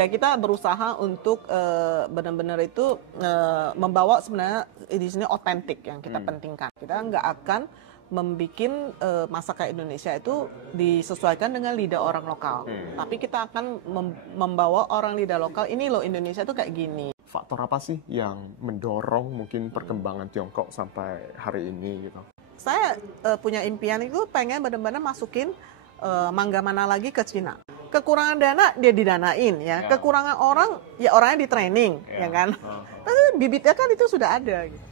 Ya kita berusaha untuk benar-benar itu membawa sebenarnya di sini otentik yang kita pentingkan. Kita nggak akan membuat masakan Indonesia itu disesuaikan dengan lidah orang lokal. Tapi kita akan membawa orang lidah lokal, ini loh Indonesia tuh kayak gini. Faktor apa sih yang mendorong mungkin perkembangan Tiongkok sampai hari ini gitu? Saya punya impian itu pengen benar-benar masukin mangga mana lagi ke Cina. Kekurangan dana dia didanain ya. Kekurangan orang ya orangnya di training ya kan. Tapi bibitnya kan itu sudah ada gitu.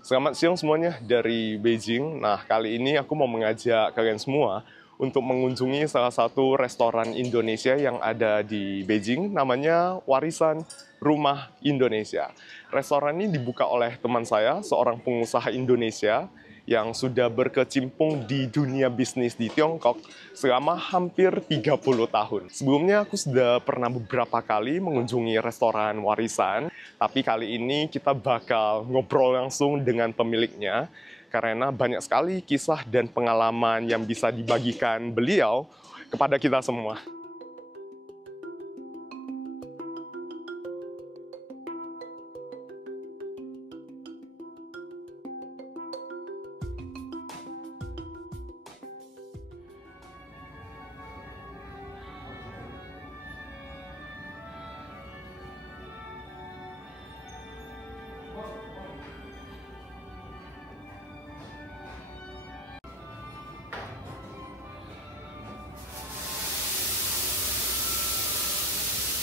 Selamat siang semuanya dari Beijing. Nah, kali ini aku mau mengajak kalian semua untuk mengunjungi salah satu restoran Indonesia yang ada di Beijing, namanya Warisan Rumah Indonesia. Restoran ini dibuka oleh teman saya, seorang pengusaha Indonesia yang sudah berkecimpung di dunia bisnis di Tiongkok selama hampir 30 tahun. Sebelumnya aku sudah pernah beberapa kali mengunjungi restoran Warisan, tapi kali ini kita bakal ngobrol langsung dengan pemiliknya, karena banyak sekali kisah dan pengalaman yang bisa dibagikan beliau kepada kita semua.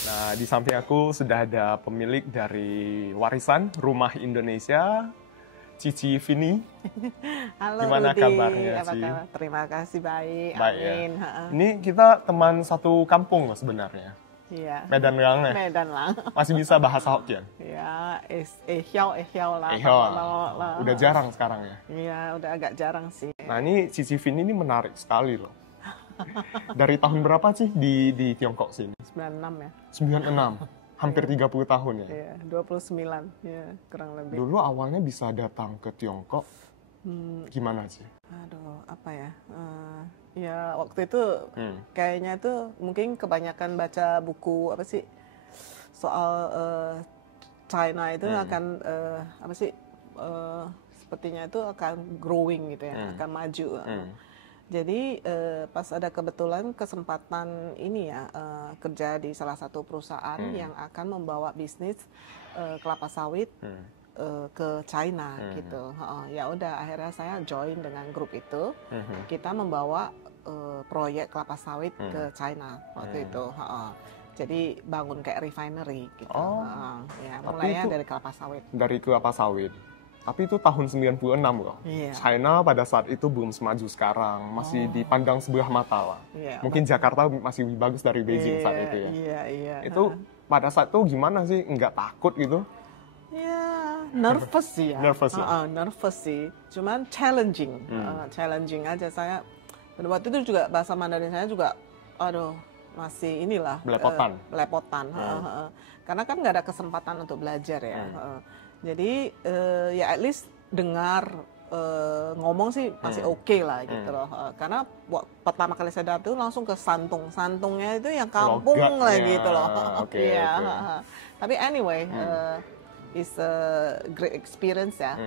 Nah, di samping aku sudah ada pemilik dari Warisan Rumah Indonesia, Cici Vini. Halo Gimana Rudi, kabarnya, apa Ci? kabar? Terima kasih, baik. Baik ya. Amin. Ini kita teman satu kampung loh sebenarnya. Iya. Medan Lang ya. Medan Lang. Masih bisa bahasa Hokkien. Ya, hiao lah. Hiao. Udah jarang sekarang ya. Iya, udah agak jarang sih. Nah, ini Cici Vini ini menarik sekali loh. Dari tahun berapa sih di Tiongkok sini? 96 ya. 96. Hampir 30 tahun ya. Iya, 29. Ya, kurang lebih. Dulu awalnya bisa datang ke Tiongkok. Gimana sih? Aduh, apa ya? Ya waktu itu kayaknya itu mungkin kebanyakan baca buku apa sih soal China itu akan apa sih sepertinya itu akan growing gitu ya, akan maju. Jadi pas ada kebetulan kesempatan ini ya kerja di salah satu perusahaan yang akan membawa bisnis kelapa sawit ke China gitu. Ya udah akhirnya saya join dengan grup itu. Kita membawa proyek kelapa sawit ke China waktu itu. Jadi bangun kayak refinery gitu. Ya mulainya dari kelapa sawit. Dari kelapa sawit. Tapi itu tahun 96 loh. Iya. China pada saat itu belum semaju sekarang, masih dipandang sebelah mata lah. Iya, mungkin Jakarta masih lebih bagus dari Beijing saat itu ya. Iya. Itu pada saat itu gimana sih? Nggak takut gitu? Ya, nervous sih ya. Nervous ya? Nervous sih. Cuman challenging. Challenging aja saya. Pada waktu itu juga bahasa Mandarin saya juga, aduh, masih inilah. Belepotan. Karena kan nggak ada kesempatan untuk belajar ya. Jadi ya at least dengar ngomong sih masih oke lah gitu loh. Karena pertama kali saya datang langsung ke Santung. Santungnya itu yang kampung lah gitu loh. Tapi anyway, it's a great experience ya.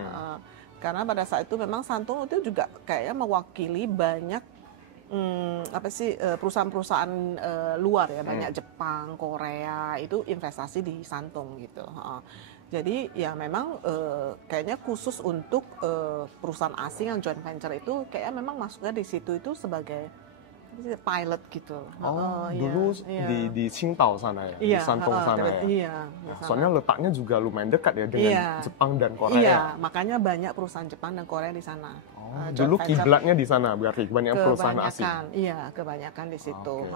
Karena pada saat itu memang Santung itu juga kayaknya mewakili banyak apa sih perusahaan-perusahaan luar ya, banyak Jepang, Korea itu investasi di Santung gitu. Jadi ya memang kayaknya khusus untuk perusahaan asing yang joint venture itu kayaknya memang masuknya di situ itu sebagai pilot gitu. Dulu di Qingdao sana ya, di Santung sana ya. Iya. Soalnya letaknya juga lumayan dekat ya dengan Jepang dan Korea. Iya, makanya banyak perusahaan Jepang dan Korea di sana. Dulu kiblatnya di sana berarti kebanyakan perusahaan asing. Iya, kebanyakan di situ.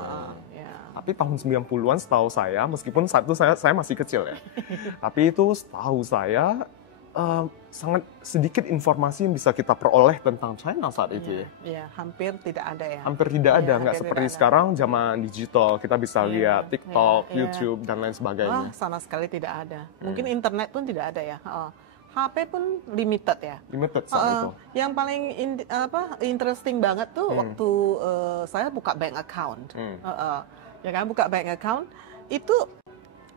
Tapi tahun 90-an setahu saya, meskipun saat itu saya masih kecil ya. Tapi itu setahu saya sangat sedikit informasi yang bisa kita peroleh tentang China saat itu ya. Iya, hampir tidak ada ya. Hampir tidak ada, nggak seperti sekarang zaman digital kita bisa lihat TikTok, YouTube dan lain sebagainya. Sama sekali tidak ada. Mungkin internet pun tidak ada ya. HP pun limited ya. Limited saat itu. Yang paling interesting banget tuh waktu saya buka bank account. ya kan, buka bank account itu,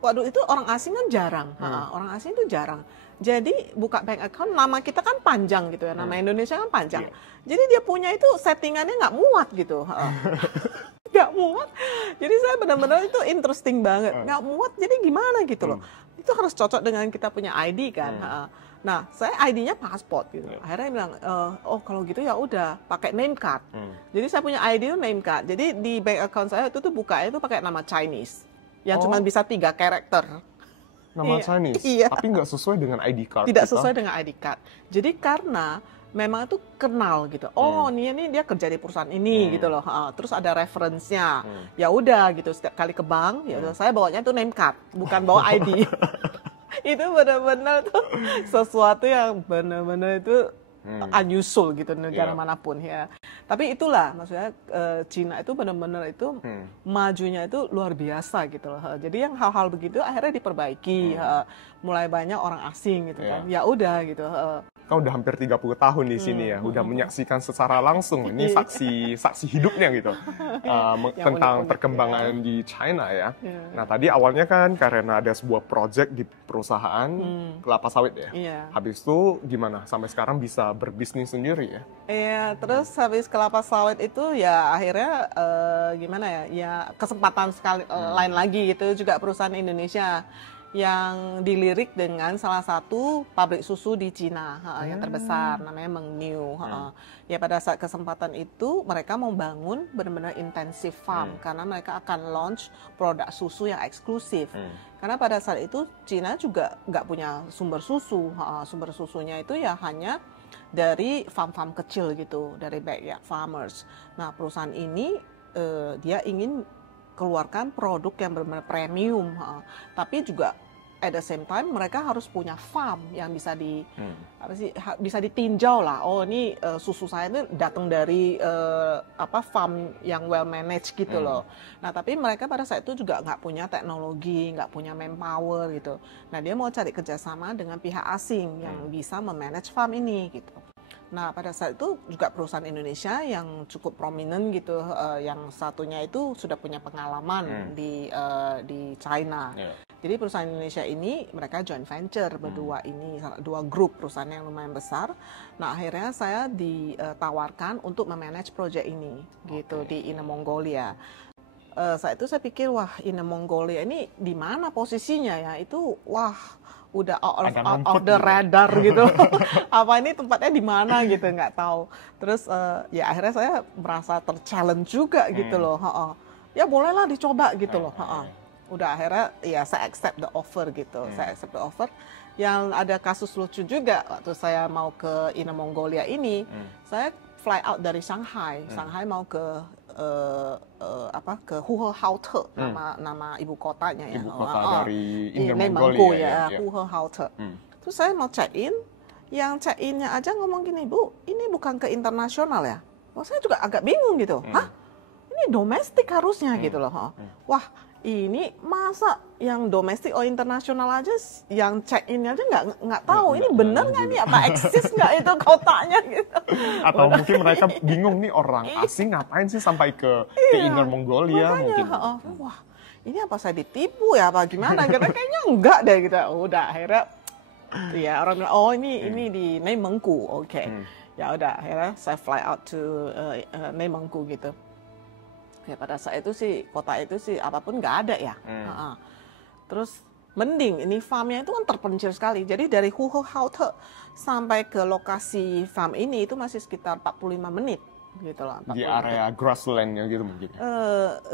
waduh itu orang asing kan jarang, orang asing itu jarang. Jadi buka bank account, nama kita kan panjang gitu ya, nama Indonesia kan panjang. Jadi dia punya itu settingannya nggak muat gitu. Nggak muat. Jadi saya benar-benar itu interesting banget. Nggak muat, jadi gimana gitu loh. Itu harus cocok dengan kita punya ID kan. Nah, saya ID-nya pasport gitu. Akhirnya bilang, oh kalau gitu ya udah pakai name card. Jadi saya punya ID itu name card. Jadi di bank account saya itu tuh bukanya itu pakai nama Chinese. Yang cuma bisa 3 karakter. Nama Chinese? Iya. Tapi nggak sesuai dengan ID card? Tidak sesuai dengan ID card. Jadi karena memang itu kenal gitu. Oh, ini dia kerja di perusahaan ini gitu loh. Terus ada reference-nya. Ya udah gitu, setiap kali ke bank, ya saya bawanya tuh name card, bukan bawa ID. Itu benar-benar tuh sesuatu yang benar-benar itu unusual gitu negara manapun ya. Tapi itulah maksudnya Cina itu benar-benar itu majunya itu luar biasa gitu loh. Jadi yang hal-hal begitu akhirnya diperbaiki, mulai banyak orang asing gitu kan. Ya udah gitu. Kau udah hampir 30 tahun di sini ya, udah menyaksikan secara langsung, ini saksi hidupnya gitu, tentang perkembangan di China ya. Nah tadi awalnya kan karena ada sebuah project di perusahaan kelapa sawit ya. Habis itu gimana? Sampai sekarang bisa berbisnis sendiri ya? Iya, terus habis kelapa sawit itu ya akhirnya gimana ya? Ya kesempatan sekali lain lagi gitu, juga perusahaan Indonesia yang dilirik dengan salah satu pabrik susu di Cina yang terbesar, namanya Mengniu. Ya pada saat kesempatan itu mereka mau bangun benar-benar intensive farm karena mereka akan launch produk susu yang eksklusif. Karena pada saat itu Cina juga nggak punya sumber susu, sumber susunya itu ya hanya dari farm-farm kecil gitu, dari backyard farmers. Nah perusahaan ini dia ingin keluarkan produk yang benar-benar premium, tapi juga at the same time mereka harus punya farm yang bisa bisa ditinjau lah. Oh ini susu saya itu datang dari farm yang well managed gitu loh. Nah tapi mereka pada saat itu juga nggak punya teknologi, nggak punya manpower gitu. Nah dia mau cari kerjasama dengan pihak asing yang bisa memanage farm ini gitu. Nah pada saat itu juga perusahaan Indonesia yang cukup prominent gitu, yang satunya itu sudah punya pengalaman di China. Jadi perusahaan Indonesia ini mereka joint venture berdua ini, 2 grup perusahaan yang lumayan besar. Nah akhirnya saya ditawarkan untuk memanage project ini gitu di Inner Mongolia. Saat itu saya pikir wah Inner Mongolia ini di mana posisinya ya, itu wah udah out of the radar gitu. Apa ini tempatnya di mana gitu, nggak tahu. Terus ya akhirnya saya merasa ter-challenge juga gitu loh. Ya bolehlah dicoba gitu loh. Udah akhirnya ya saya accept the offer gitu. Saya accept the offer. Yang ada kasus lucu juga waktu saya mau ke Inner Mongolia ini, saya fly out dari Shanghai. Shanghai mau ke ke Huhehaute, nama ibu kotanya ya. Ibu kota dari Inner Mongolia ya. Huhehaute. Terus saya mau check in, yang check innya aja ngomong gini, Bu, ini bukan ke internasional ya? Wah saya juga agak bingung gitu. Hah? Ini domestik harusnya gitu loh. Wah ini masa yang domestik atau internasional aja yang check in aja nggak tahu ini bener nggak nih, apa eksis nggak itu kotanya gitu. Atau mungkin mereka bingung nih orang asing ngapain sih sampai ke Inner Mongolia. Makanya, mungkin. Wah ini apa saya ditipu ya apa gimana? Karena kayaknya enggak deh gitu. Udah akhirnya ya orang bilang oh ini di Neimengku, oke. Ya udah akhirnya saya fly out to Neimengku gitu. Ya pada saat itu sih kota itu sih apapun nggak ada ya. Terus mending ini farmnya itu kan terpencil sekali. Jadi dari Huhehaute sampai ke lokasi farm ini itu masih sekitar 45 menit gitu loh. Di area grassland-nya gitu mungkin.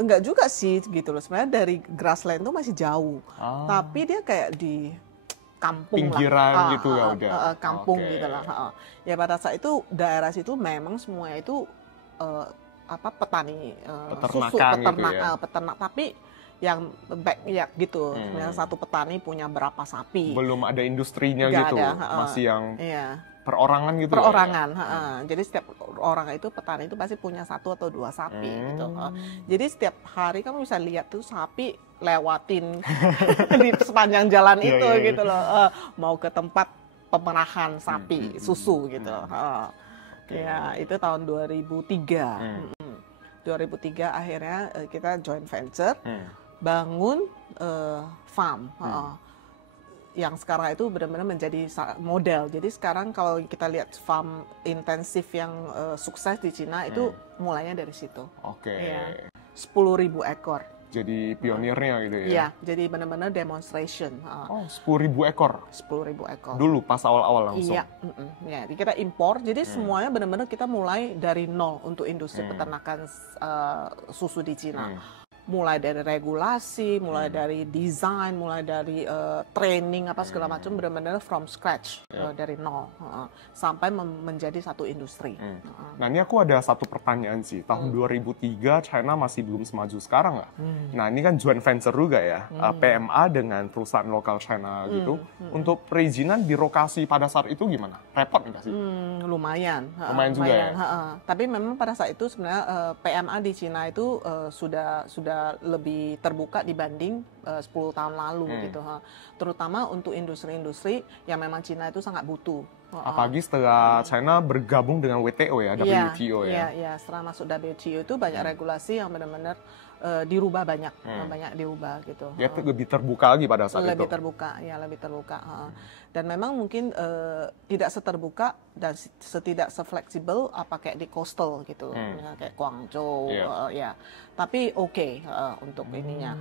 Enggak juga sih gitu loh. Sebenarnya dari grassland itu masih jauh. Tapi dia kayak di kampung pinggiran gitu ya udah. Kampung gitu lah. Ya pada saat itu daerah situ memang semuanya itu petani susu, peternak, tapi yang backyard gitu. Misalnya satu petani punya berapa sapi. Belum ada industrinya gitu. Masih yang perorangan gitu. Perorangan, jadi setiap orang itu petani itu pasti punya 1 atau 2 sapi gitu. Jadi setiap hari kamu bisa lihat tuh sapi lewatin di sepanjang jalan itu gitu loh. Mau ke tempat pemerahan sapi susu gitu. Ya itu tahun 2003. 2003 akhirnya kita joint venture, bangun farm. Yang sekarang itu benar-benar menjadi model. Jadi sekarang kalau kita lihat farm intensif yang sukses di Cina itu mulainya dari situ. Oke. Ya, 10.000 ekor. Jadi pionirnya gitu ya? Iya, jadi benar-benar demonstration. Oh, 10.000 ekor? 10.000 ekor. Dulu pas awal-awal langsung? Iya, ya, jadi kita impor, jadi semuanya benar-benar kita mulai dari nol untuk industri peternakan susu di Cina. Mulai dari regulasi, mulai dari desain, mulai dari training apa segala macam, benar-benar from scratch, dari nol sampai menjadi satu industri. Nah ini aku ada satu pertanyaan sih, tahun 2003 China masih belum semaju sekarang nggak? Nah ini kan joint venture juga ya, PMA dengan perusahaan lokal China gitu. Untuk perizinan birokrasi pada saat itu gimana? Repot nggak sih? Lumayan. Lumayan juga ya? Tapi memang pada saat itu sebenarnya PMA di Cina itu sudah lebih terbuka dibanding 10 tahun lalu gitu, terutama untuk industri-industri yang memang Cina itu sangat butuh. Apalagi setelah China bergabung dengan WTO ya, WTO ya. Iya, setelah masuk WTO itu banyak regulasi yang benar-benar dirubah banyak dirubah gitu. Ya lebih terbuka lagi pada saat lebih itu. Lebih terbuka. Dan memang mungkin tidak seterbuka dan tidak sefleksibel apa kayak di coastal gitu, kayak Guangzhou, ya. Tapi oke, untuk ininya.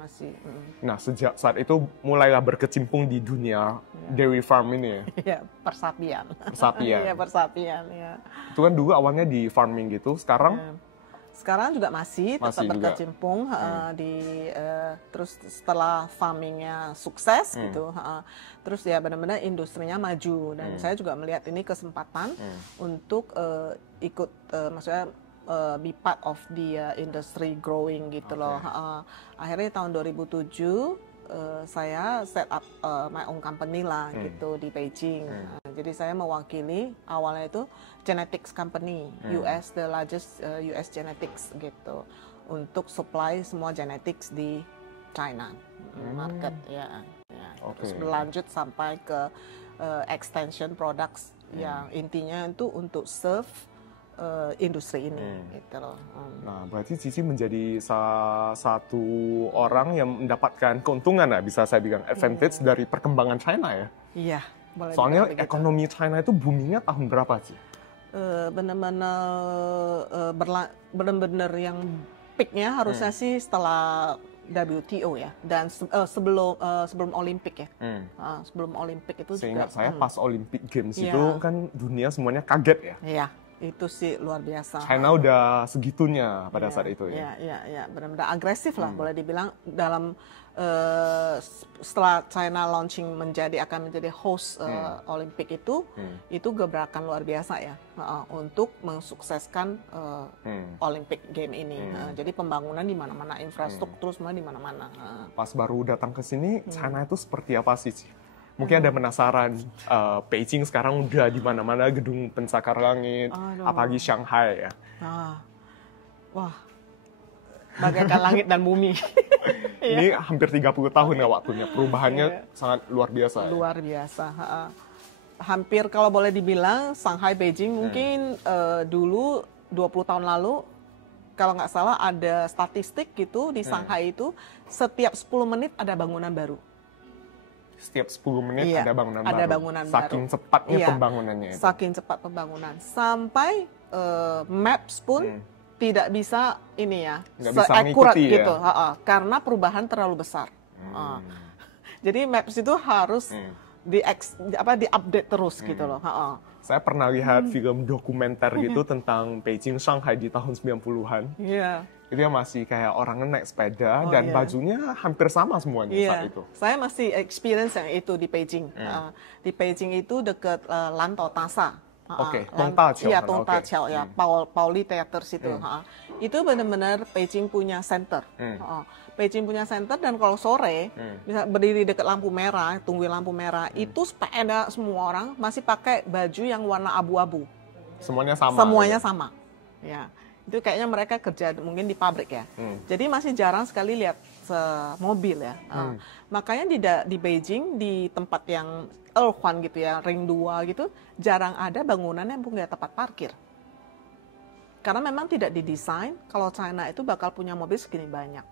Masih. Nah sejak saat itu mulailah berkecimpung di dunia dairy farm ini ya. Iya, persapian. Iya, persapian. Ya. Itu kan dulu awalnya di farming gitu, sekarang? Sekarang juga masih tetap berkecimpung terus setelah farmingnya sukses gitu, terus ya benar-benar industrinya maju dan saya juga melihat ini kesempatan untuk ikut, maksudnya be part of the industry growing gitu loh. Akhirnya tahun 2007 saya set up my own company lah gitu di Beijing. Jadi saya mewakili awalnya itu genetics company, the largest US genetics gitu, untuk supply semua genetics di China market ya. Terus berlanjut sampai ke extension products yang intinya itu untuk serve industri ini gitu loh. Nah, berarti Cici menjadi salah satu orang yang mendapatkan keuntungan lah, bisa saya bilang advantage dari perkembangan China ya. Iya, boleh. Soalnya ekonomi China itu boomingnya tahun berapa sih? Benar-benar yang peaknya harusnya sih setelah WTO ya, dan sebelum Olimpik ya. Sebelum Olimpik itu seingat juga. Saya pas Olympic Games itu kan dunia semuanya kaget ya. Iya. Itu sih luar biasa. China udah segitunya pada saat itu ya. Iya, benar-benar agresif lah boleh dibilang dalam setelah China launching akan menjadi host Olimpik itu gebrakan luar biasa ya untuk mensukseskan Olympic Game ini. Jadi pembangunan di mana-mana, infrastruktur semua di mana-mana. Pas baru datang ke sini, China itu seperti apa sih? Mungkin ada penasaran, Beijing sekarang udah di mana-mana gedung pencakar langit, apalagi Shanghai ya. Wah, bagaikan langit dan bumi. Ini hampir 30 tahun ya waktunya, perubahannya sangat luar biasa. Luar biasa. Hampir kalau boleh dibilang Shanghai, Beijing mungkin dulu 20 tahun lalu, kalau nggak salah ada statistik gitu di Shanghai itu setiap 10 menit ada bangunan baru. Setiap 10 menit ada bangunan baru. Bangunan saking baru. Cepatnya pembangunannya itu. Saking cepat pembangunan. Sampai maps pun tidak bisa ini ya, se-akurat gitu. Karena perubahan terlalu besar. Jadi maps itu harus di-update terus gitu loh. Saya pernah lihat film dokumenter gitu tentang Beijing, Shanghai di tahun 90-an. Iya. Itu ya masih kayak orang naik sepeda dan bajunya hampir sama semuanya saat itu. Saya masih experience yang itu di Beijing. Di Beijing itu dekat Lantau Tasa. Tongtaqiao ya, Pauli Theater situ. Itu benar-benar Beijing punya center. Beijing punya center dan kalau sore bisa berdiri dekat lampu merah, tungguin lampu merah, itu sepeda semua orang masih pakai baju yang warna abu-abu. Semuanya sama. Semuanya sama. Ya. Itu kayaknya mereka kerja mungkin di pabrik ya. Jadi masih jarang sekali lihat mobil ya. Makanya di Beijing, di tempat yang Erhuan gitu ya, Ring 2 gitu, jarang ada bangunan yang punya tempat parkir. Karena memang tidak didesain kalau China itu bakal punya mobil segini banyak.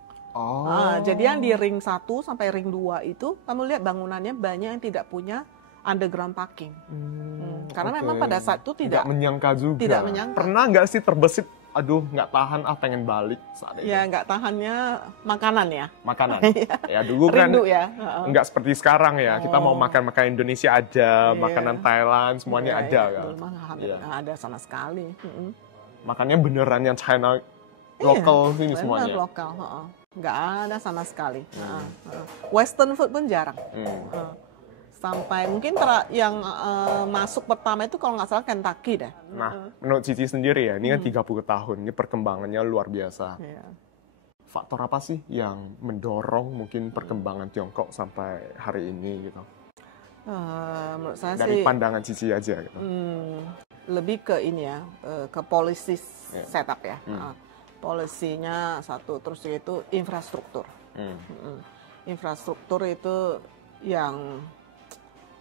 Jadi yang di ring 1 sampai ring 2 itu kamu lihat bangunannya banyak yang tidak punya underground parking. Karena memang pada saat itu tidak menyangka juga. Tidak menyangka. Pernah nggak sih terbesit, aduh nggak tahan pengen balik saat itu? Ya nggak tahannya makanan ya. Makanan. Ya dulu kan nggak seperti sekarang ya. Kita mau makan Indonesia ada, makanan Thailand semuanya ada kan. Dulu mah hampir nggak ada sama sekali. Makannya beneran yang China lokal sini semuanya. Lokal, nggak ada sama sekali. Western food pun jarang. Sampai mungkin yang masuk pertama itu kalau nggak salah Kentucky deh. Nah, menurut Cici sendiri ya, ini kan 30 tahun, ini perkembangannya luar biasa. Faktor apa sih yang mendorong mungkin perkembangan Tiongkok sampai hari ini gitu? Menurut saya dari sih, pandangan Cici aja gitu. Lebih ke ini ya, ke policy setup ya. Polisinya satu, terus itu infrastruktur. Infrastruktur itu yang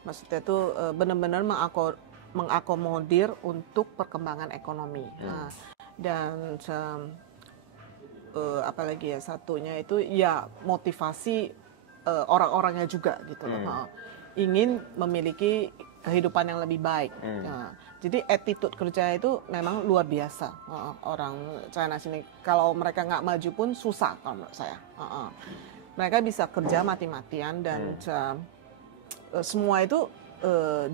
maksudnya itu benar-benar mengakomodir untuk perkembangan ekonomi. Dan apalagi ya satunya itu ya motivasi orang-orangnya juga gitu loh. Ingin memiliki kehidupan yang lebih baik. Jadi attitude kerja itu memang luar biasa. Orang China sini kalau mereka nggak maju pun susah kalau menurut saya. Mereka bisa kerja mati-matian dan semua itu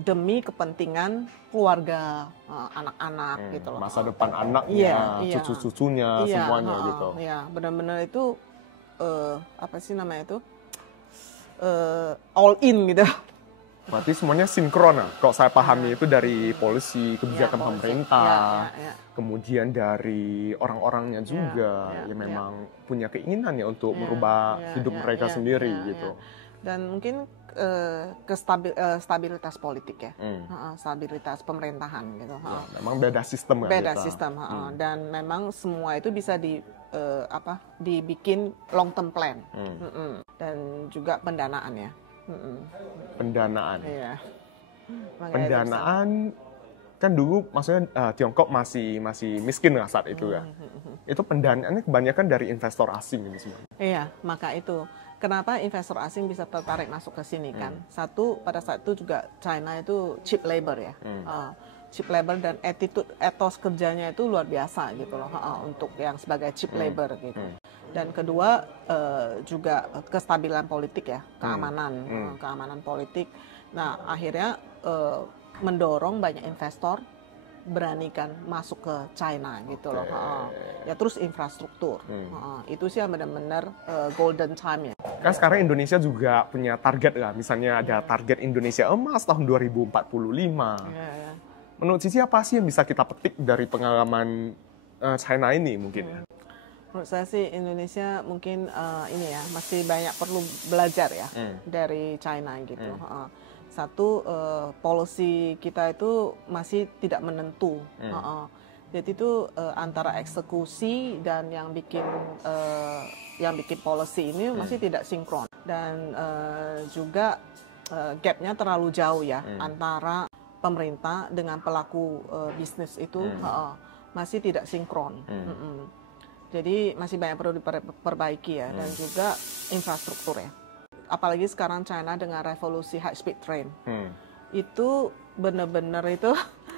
demi kepentingan keluarga, anak-anak gitu loh. Masa depan anaknya, cucu-cucunya, semuanya gitu. Iya, benar-benar itu apa sih namanya itu all in gitu. Berarti semuanya sinkron ya. Kalau saya pahami itu dari polisi, kebijakan pemerintah, kemudian dari orang-orangnya juga yang memang punya keinginan ya untuk merubah hidup mereka sendiri gitu. Dan mungkin stabilitas politik ya, stabilitas pemerintahan gitu. Memang beda sistem kan? Beda sistem, dan memang semua itu bisa dibikin long term plan, dan juga pendanaan ya. Pendanaan. Iya. Pendanaan kan dulu maksudnya Tiongkok masih miskin lah saat itu ya. Itu pendanaannya kebanyakan dari investor asing ini semua. Iya, maka itu kenapa investor asing bisa tertarik masuk ke sini kan? Satu, pada saat itu juga China itu cheap labor ya. Cheap labor dan etos kerjanya itu luar biasa gitu loh, untuk yang sebagai cheap labor gitu. Dan kedua juga kestabilan politik ya, keamanan politik. Nah akhirnya mendorong banyak investor beranikan masuk ke China gitu loh. Ya terus infrastruktur, itu sih yang benar-benar golden time ya. Kan sekarang Indonesia juga punya target lah, misalnya ada target Indonesia Emas tahun 2045. Menurut Cici apa sih yang bisa kita petik dari pengalaman China ini mungkin ya? Menurut saya sih Indonesia mungkin ini ya masih banyak perlu belajar ya dari China gitu. Satu, policy kita itu masih tidak menentu. Jadi itu antara eksekusi dan yang bikin policy ini masih tidak sinkron. Dan juga gapnya terlalu jauh ya antara pemerintah dengan pelaku bisnis itu masih tidak sinkron. Jadi masih banyak perlu diperbaiki ya, dan juga infrastruktur ya. Apalagi sekarang China dengan revolusi high speed train, itu benar-benar itu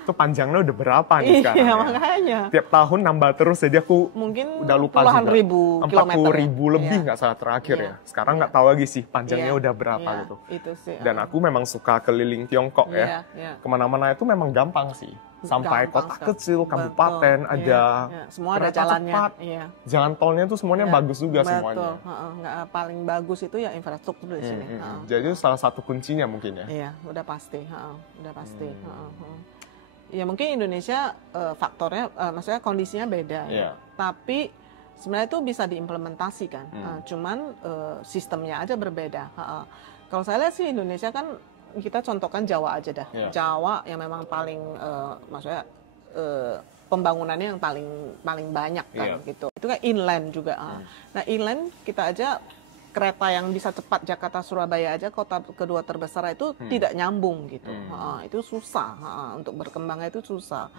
panjangnya udah berapa nih sekarang? Iya, makanya. Tiap tahun nambah terus, jadi aku mungkin udah lupa puluhan juga. ribu kilometer. 40.000 lebih nggak salah terakhir ya. Sekarang nggak tahu lagi sih panjangnya udah berapa gitu. Itu sih. Dan aku memang suka keliling Tiongkok ya. Kemana-mana itu memang gampang sih. Sampai kota kecil, kabupaten, ada semua ada jalannya. Cepat. Jalan tolnya itu semuanya bagus juga semuanya. Paling bagus itu ya infrastruktur di sini. Jadi salah satu kuncinya mungkin ya. Iya, udah pasti. Ya mungkin Indonesia faktornya, maksudnya kondisinya beda. Tapi sebenarnya itu bisa diimplementasikan. Cuman sistemnya aja berbeda. Kalau saya lihat sih Indonesia kan, kita contohkan Jawa aja dah. Jawa yang memang paling maksudnya pembangunannya yang paling banyak kan gitu. Itu kan inland juga. Nah inland kita aja kereta yang bisa cepat Jakarta Surabaya aja, kota kedua terbesar itu tidak nyambung gitu. Itu susah untuk berkembangnya, itu susah.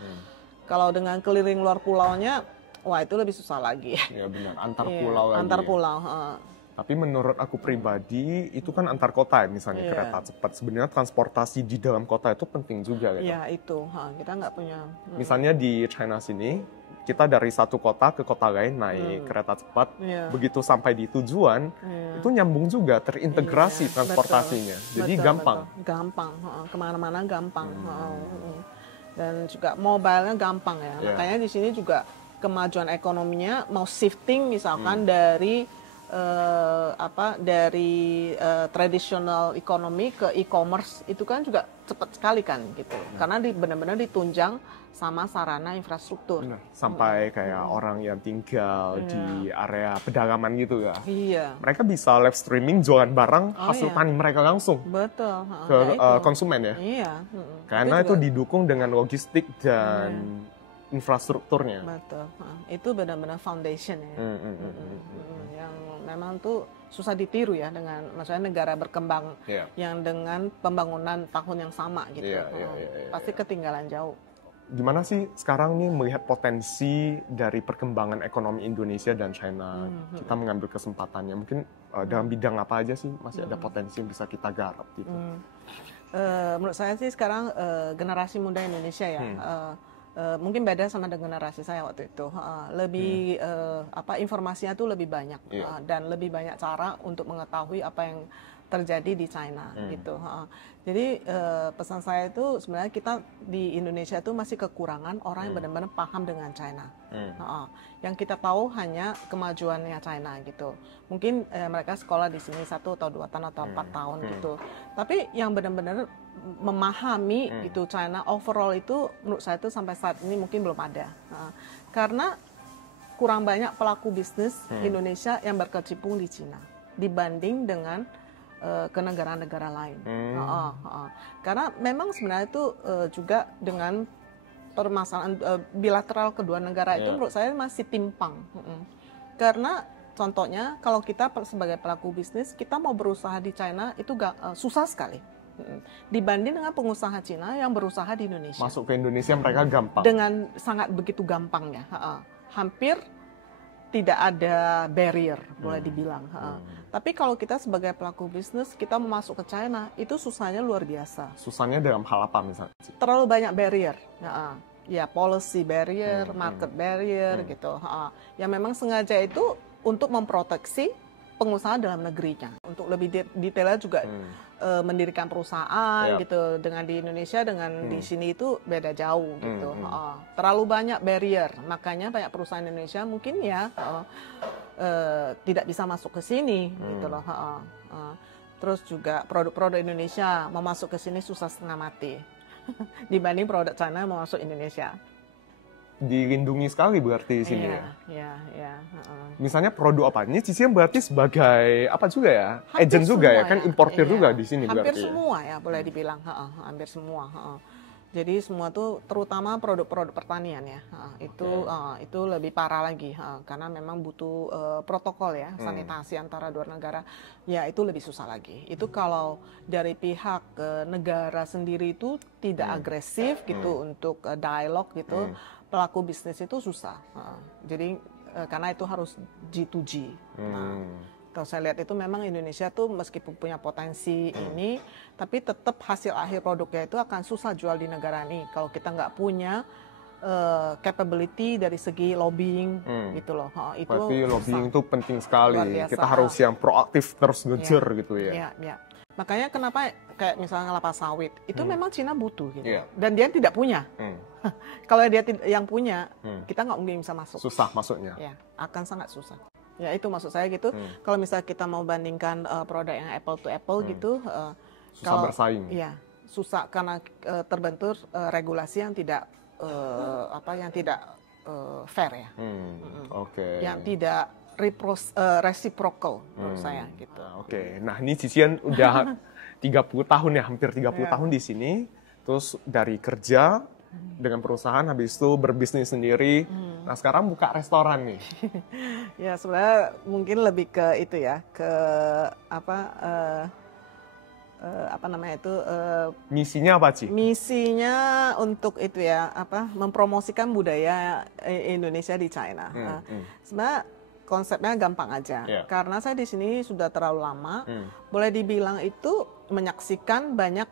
Kalau dengan keliling luar pulaunya, wah itu lebih susah lagi. Ya benar, antar pulau lagi. Antar pulau. Tapi menurut aku pribadi, itu kan antar kota ya, misalnya kereta cepat. Sebenarnya transportasi di dalam kota itu penting juga. Iya, itu. Kita nggak punya. Misalnya di China sini, kita dari satu kota ke kota lain naik kereta cepat. Begitu sampai di tujuan, itu nyambung juga, terintegrasi transportasinya. Betul. Jadi gampang. Gampang, kemana-mana gampang. Dan juga mobile-nya gampang ya. Makanya di sini juga kemajuan ekonominya mau shifting misalkan dari tradisional ekonomi ke e-commerce itu kan juga cepat sekali kan gitu. Karena benar-benar ditunjang sama sarana infrastruktur. Benar. Sampai kayak orang yang tinggal di area pedalaman gitu ya. Iya. Mereka bisa live streaming jualan barang hasil tani mereka langsung. Betul. Ke konsumen ya. Iya. Karena itu didukung dengan logistik dan infrastrukturnya. Betul. Itu benar-benar foundation ya. Yang memang tuh susah ditiru ya dengan maksudnya negara berkembang yang dengan pembangunan tahun yang sama gitu. Pasti ketinggalan jauh. Gimana sih sekarang nih melihat potensi dari perkembangan ekonomi Indonesia dan China? Kita mengambil kesempatannya. Mungkin dalam bidang apa aja sih masih ada potensi yang bisa kita garap gitu? Menurut saya sih sekarang generasi muda Indonesia ya, mungkin beda sama dengan generasi saya waktu itu. Lebih informasinya tuh lebih banyak dan lebih banyak cara untuk mengetahui apa yang terjadi di China gitu. Jadi pesan saya itu sebenarnya kita di Indonesia itu masih kekurangan orang yang benar-benar paham dengan China. Yang kita tahu hanya kemajuannya China gitu. Mungkin mereka sekolah di sini 1 atau 2 tahun atau 4 tahun gitu. Tapi yang benar-benar memahami itu China overall itu menurut saya itu sampai saat ini mungkin belum ada. Karena kurang banyak pelaku bisnis Indonesia yang berkecimpung di China dibanding dengan ke negara-negara lain. Karena memang sebenarnya itu juga dengan permasalahan bilateral kedua negara itu menurut saya masih timpang. Karena contohnya kalau kita sebagai pelaku bisnis kita mau berusaha di China itu susah sekali. Dibanding dengan pengusaha Cina yang berusaha di Indonesia. Masuk ke Indonesia mereka gampang. Dengan sangat begitu gampangnya. Hampir tidak ada barrier, boleh dibilang. Tapi kalau kita sebagai pelaku bisnis, kita mau masuk ke China, itu susahnya luar biasa. Susahnya dalam hal apa misalnya? Terlalu banyak barrier. Ya, policy barrier, market barrier, gitu. Yang memang sengaja itu untuk memproteksi pengusaha dalam negerinya. Untuk lebih detailnya juga mendirikan perusahaan gitu dengan di Indonesia dengan di sini itu beda jauh gitu. Terlalu banyak barrier, makanya banyak perusahaan Indonesia mungkin ya tidak bisa masuk ke sini gitu loh. Terus juga produk-produk Indonesia mau masuk ke sini susah setengah mati dibanding produk China mau masuk Indonesia. Dilindungi sekali berarti di sini ya. Misalnya produk apa? Ini Cici berarti sebagai apa juga ya? Agent juga ya, kan importir juga di sini hampir berarti. Hampir semua ya, boleh dibilang. Hampir semua. Jadi semua tuh terutama produk-produk pertanian ya. Itu lebih parah lagi karena memang butuh protokol ya, sanitasi antara dua negara. Ya itu lebih susah lagi. Itu kalau dari pihak negara sendiri itu tidak agresif gitu untuk dialog gitu. Pelaku bisnis itu susah. Jadi karena itu harus G2G. Kalau saya lihat itu memang Indonesia tuh meskipun punya potensi ini, tapi tetap hasil akhir produknya itu akan susah jual di negara ini. Kalau kita nggak punya capability dari segi lobbying gitu loh. Itu berarti lobbying itu penting sekali. Kita harus yang proaktif terus ngejar gitu ya. Iya. Makanya kenapa kayak misalnya kelapa sawit itu memang Cina butuh gitu. Dan dia tidak punya. Kalau dia yang punya, kita nggak mungkin bisa masuk. Susah masuknya. Ya, akan sangat susah. Ya itu maksud saya gitu. Kalau misalnya kita mau bandingkan produk yang apple to apple gitu, susah bersaing. Iya, susah karena terbentur regulasi yang tidak fair ya. Yang tidak reciprocal menurut saya gitu. Nah ini Cician udah 30 tahun ya, hampir 30 tahun di sini. Terus dari kerja dengan perusahaan, habis itu berbisnis sendiri. Nah sekarang buka restoran nih. Ya sebenarnya mungkin lebih ke itu ya, ke apa namanya itu misinya apa sih? Misinya untuk itu ya, mempromosikan budaya Indonesia di China. Sebenarnya konsepnya gampang aja, karena saya di sini sudah terlalu lama, boleh dibilang itu menyaksikan banyak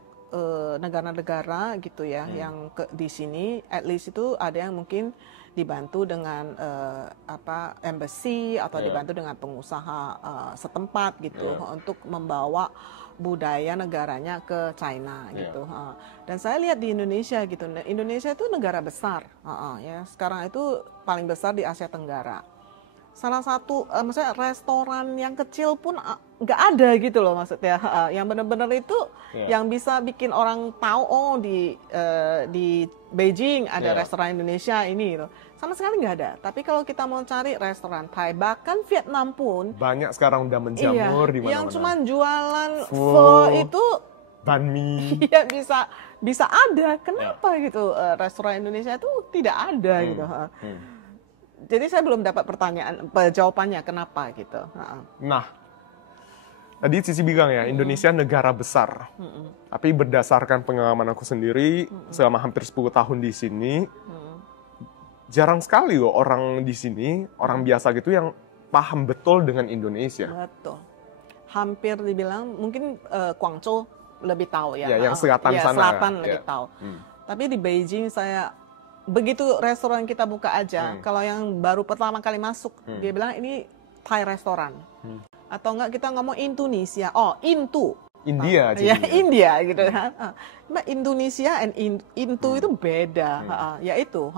negara-negara gitu ya, yang di sini, at least itu ada yang mungkin dibantu dengan embassy atau dibantu dengan pengusaha setempat gitu untuk membawa budaya negaranya ke China gitu. Dan saya lihat di Indonesia gitu, Indonesia itu negara besar, ya sekarang itu paling besar di Asia Tenggara. Salah satu maksudnya restoran yang kecil pun nggak ada gitu loh, maksudnya yang benar-benar itu yang bisa bikin orang tahu, oh di Beijing ada restoran Indonesia ini gitu. Sama sekali nggak ada. Tapi kalau kita mau cari restoran Thai, bahkan Vietnam pun banyak sekarang udah menjamur di mana-mana. Yang cuma jualan pho itu, banh mi, ya bisa ada. Kenapa gitu restoran Indonesia itu tidak ada gitu? Jadi saya belum dapat jawabannya kenapa gitu. Nah, tadi Cici bilang ya, Indonesia negara besar. Tapi berdasarkan pengalaman aku sendiri, selama hampir 10 tahun di sini, jarang sekali loh orang di sini, orang biasa gitu yang paham betul dengan Indonesia. Betul. Hampir dibilang, mungkin Guangzhou lebih tahu ya. Ya, yang selatan sana. Selatan lebih tahu. Tapi di Beijing begitu restoran kita buka aja, kalau yang baru pertama kali masuk, dia bilang ini Thai restoran. Atau enggak kita ngomong Indonesia, India aja. Ya, India gitu kan. Indonesia and Into itu beda, yaitu.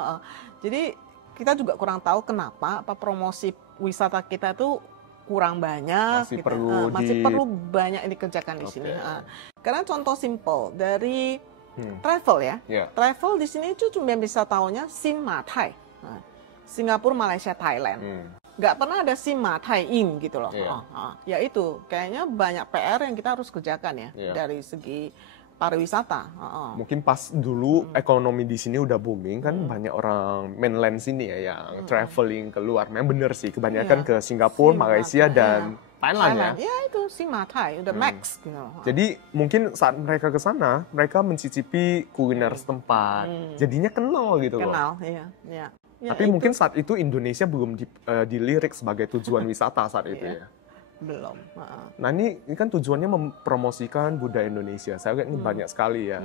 Jadi kita juga kurang tahu kenapa promosi wisata kita tuh kurang banyak, masih perlu banyak yang dikerjakan di sini. Karena contoh simple dari travel ya, travel di sini itu cuma bisa tahunya Sima Thai, Singapura, Malaysia, Thailand. Nggak pernah ada Sima Thai in gitu loh. Ya itu kayaknya banyak PR yang kita harus kerjakan ya dari segi pariwisata. Mungkin pas dulu ekonomi di sini udah booming kan, banyak orang mainland sini ya yang traveling keluar. Memang bener sih, kebanyakan ke Singapura, Malaysia dan Thailand ya. Ya itu Sima Thai udah max gitu. Jadi mungkin saat mereka ke sana, mereka mencicipi kuliner setempat. Jadinya kenal gitu loh. Kenal, iya. Ya, tapi mungkin saat itu Indonesia belum dilirik sebagai tujuan wisata saat itu ya. Belum. Nah ini kan tujuannya mempromosikan budaya Indonesia. Saya lihat ini banyak sekali ya.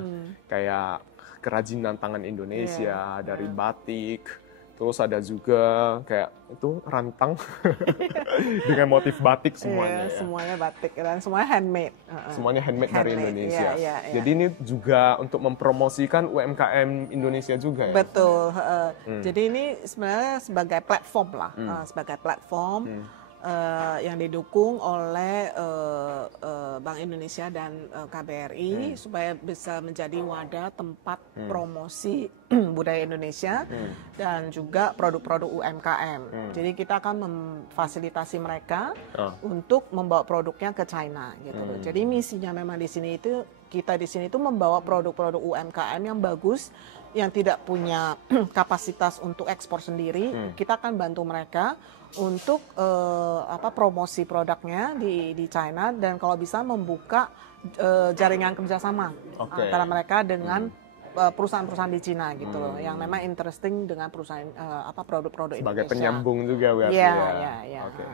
Kayak kerajinan tangan Indonesia dari batik. Terus ada juga kayak itu rantang dengan motif batik semuanya. Semuanya batik dan semuanya handmade. Semuanya handmade dari Indonesia. Jadi ini juga untuk mempromosikan UMKM Indonesia juga ya. Betul. Jadi ini sebenarnya sebagai platform lah, sebagai platform yang didukung oleh Bank Indonesia dan KBRI supaya bisa menjadi wadah tempat promosi budaya Indonesia dan juga produk-produk UMKM. Jadi kita akan memfasilitasi mereka untuk membawa produknya ke China gitu loh. Jadi misinya memang di sini itu kita di sini itu membawa produk-produk UMKM yang bagus, yang tidak punya kapasitas untuk ekspor sendiri. Kita akan bantu mereka untuk promosi produknya di China dan kalau bisa membuka jaringan kerjasama antara mereka dengan perusahaan-perusahaan di Cina gitu loh, yang memang interesting dengan perusahaan produk-produk Indonesia. Sebagai penyambung juga berarti ya.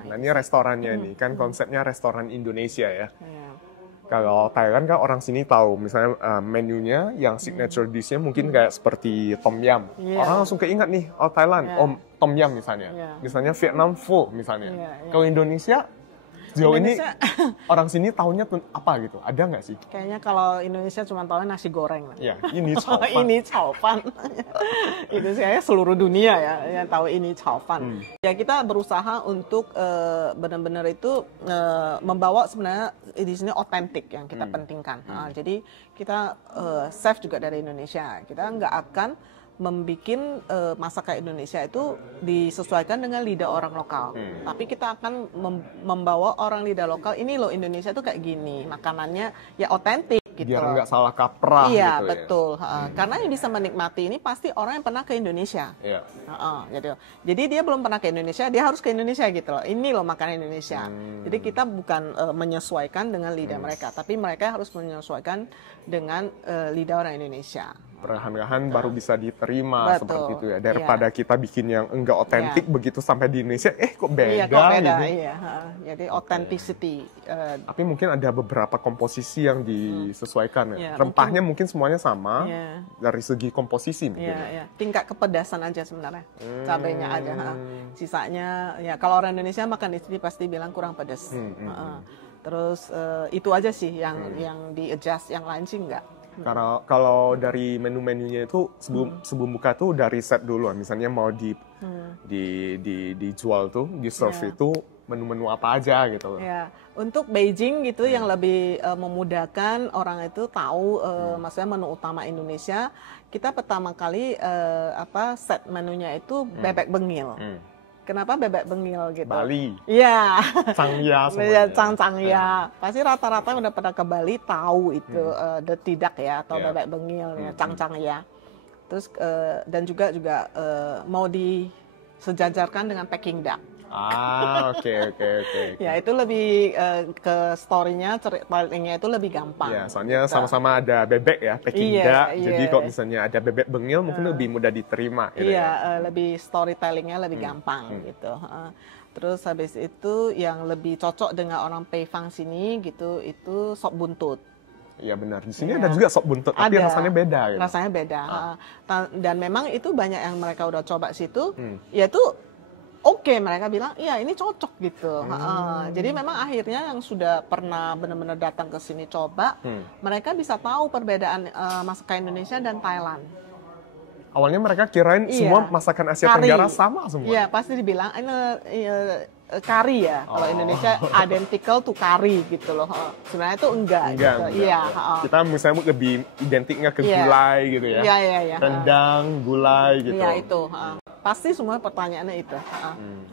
Nah ini restorannya nih, kan konsepnya restoran Indonesia ya. Kalau Thailand kan orang sini tahu, misalnya menunya yang signature dish-nya mungkin kayak seperti tom yum. Orang langsung keingat nih, Thailand, tom yum misalnya. Misalnya Vietnam pho misalnya. Kalau Indonesia, sejauh ini orang sini tahunya apa gitu? Ada nggak sih? Kayaknya kalau Indonesia cuma tahunya nasi goreng. Ya, ini cao fan. Ini cao fan. Itu saya seluruh dunia ya yang tahu ini cao fan. Ya kita berusaha untuk benar-benar itu membawa sebenarnya di sini otentik yang kita pentingkan. Jadi kita save juga dari Indonesia. Kita nggak akan membikin masakan Indonesia itu disesuaikan dengan lidah orang lokal. Tapi kita akan membawa orang lidah lokal, ini loh Indonesia tuh kayak gini, makanannya ya otentik gitu. Biar nggak salah kaprah iya, gitu betul. Karena yang bisa menikmati ini pasti orang yang pernah ke Indonesia. Iya. Gitu. Jadi dia belum pernah ke Indonesia, dia harus ke Indonesia gitu loh. Ini loh makanan Indonesia. Jadi kita bukan menyesuaikan dengan lidah mereka, tapi mereka harus menyesuaikan dengan lidah orang Indonesia. Perlahan-lahan baru bisa diterima seperti itu ya, daripada kita bikin yang enggak otentik begitu sampai di Indonesia kok beda, gitu. Iya. Jadi authenticity. Tapi mungkin ada beberapa komposisi yang disesuaikan ya. Rempahnya mungkin semuanya sama dari segi komposisi mungkin. Tingkat kepedasan aja sebenarnya, cabenya aja. Sisanya ya kalau orang Indonesia makan di sini pasti bilang kurang pedas. Terus itu aja sih yang di adjust, yang lain sih enggak. Karena kalau dari menu-menunya itu sebelum buka tuh dari set dulu, misalnya mau dijual tuh, di serve itu menu-menu apa aja gitu. Ya, untuk Beijing gitu yang lebih memudahkan orang itu tahu, maksudnya menu utama Indonesia, kita pertama kali set menunya itu bebek bengil. Kenapa bebek bengil gitu? Bali. Iya. Cangya semuanya. Cangya. Pasti rata-rata udah pernah ke Bali tahu itu tidak ya atau bebek bengil ya, cangya. Terus dan juga mau disejajarkan dengan Peking duck. Oke. Ya itu lebih ke story-nya, ceritanya itu lebih gampang. Ya, soalnya sama-sama ada bebek ya, Peking duck. Jadi kalau misalnya ada bebek bengil mungkin lebih mudah diterima. Gitu lebih storytelling-nya lebih gampang gitu. Terus habis itu yang lebih cocok dengan orang Peifang sini gitu, itu sop buntut. Iya benar. Di sini ada juga sop buntut, tapi rasanya beda. Gitu. Rasanya beda. Dan memang itu banyak yang mereka udah coba situ, yaitu Oke, mereka bilang, iya ini cocok gitu. Jadi memang akhirnya yang sudah pernah benar-benar datang ke sini coba, mereka bisa tahu perbedaan masakan Indonesia dan Thailand. Awalnya mereka kirain semua masakan Asia Tenggara sama semua. Iya, pasti dibilang ini kari ya. Kalau Indonesia identical to kari gitu loh. Sebenarnya itu enggak. Iya. Kita misalnya lebih identiknya ke gulai gitu ya. Iya. Rendang, gulai gitu. Iya itu. Pasti semua pertanyaannya itu.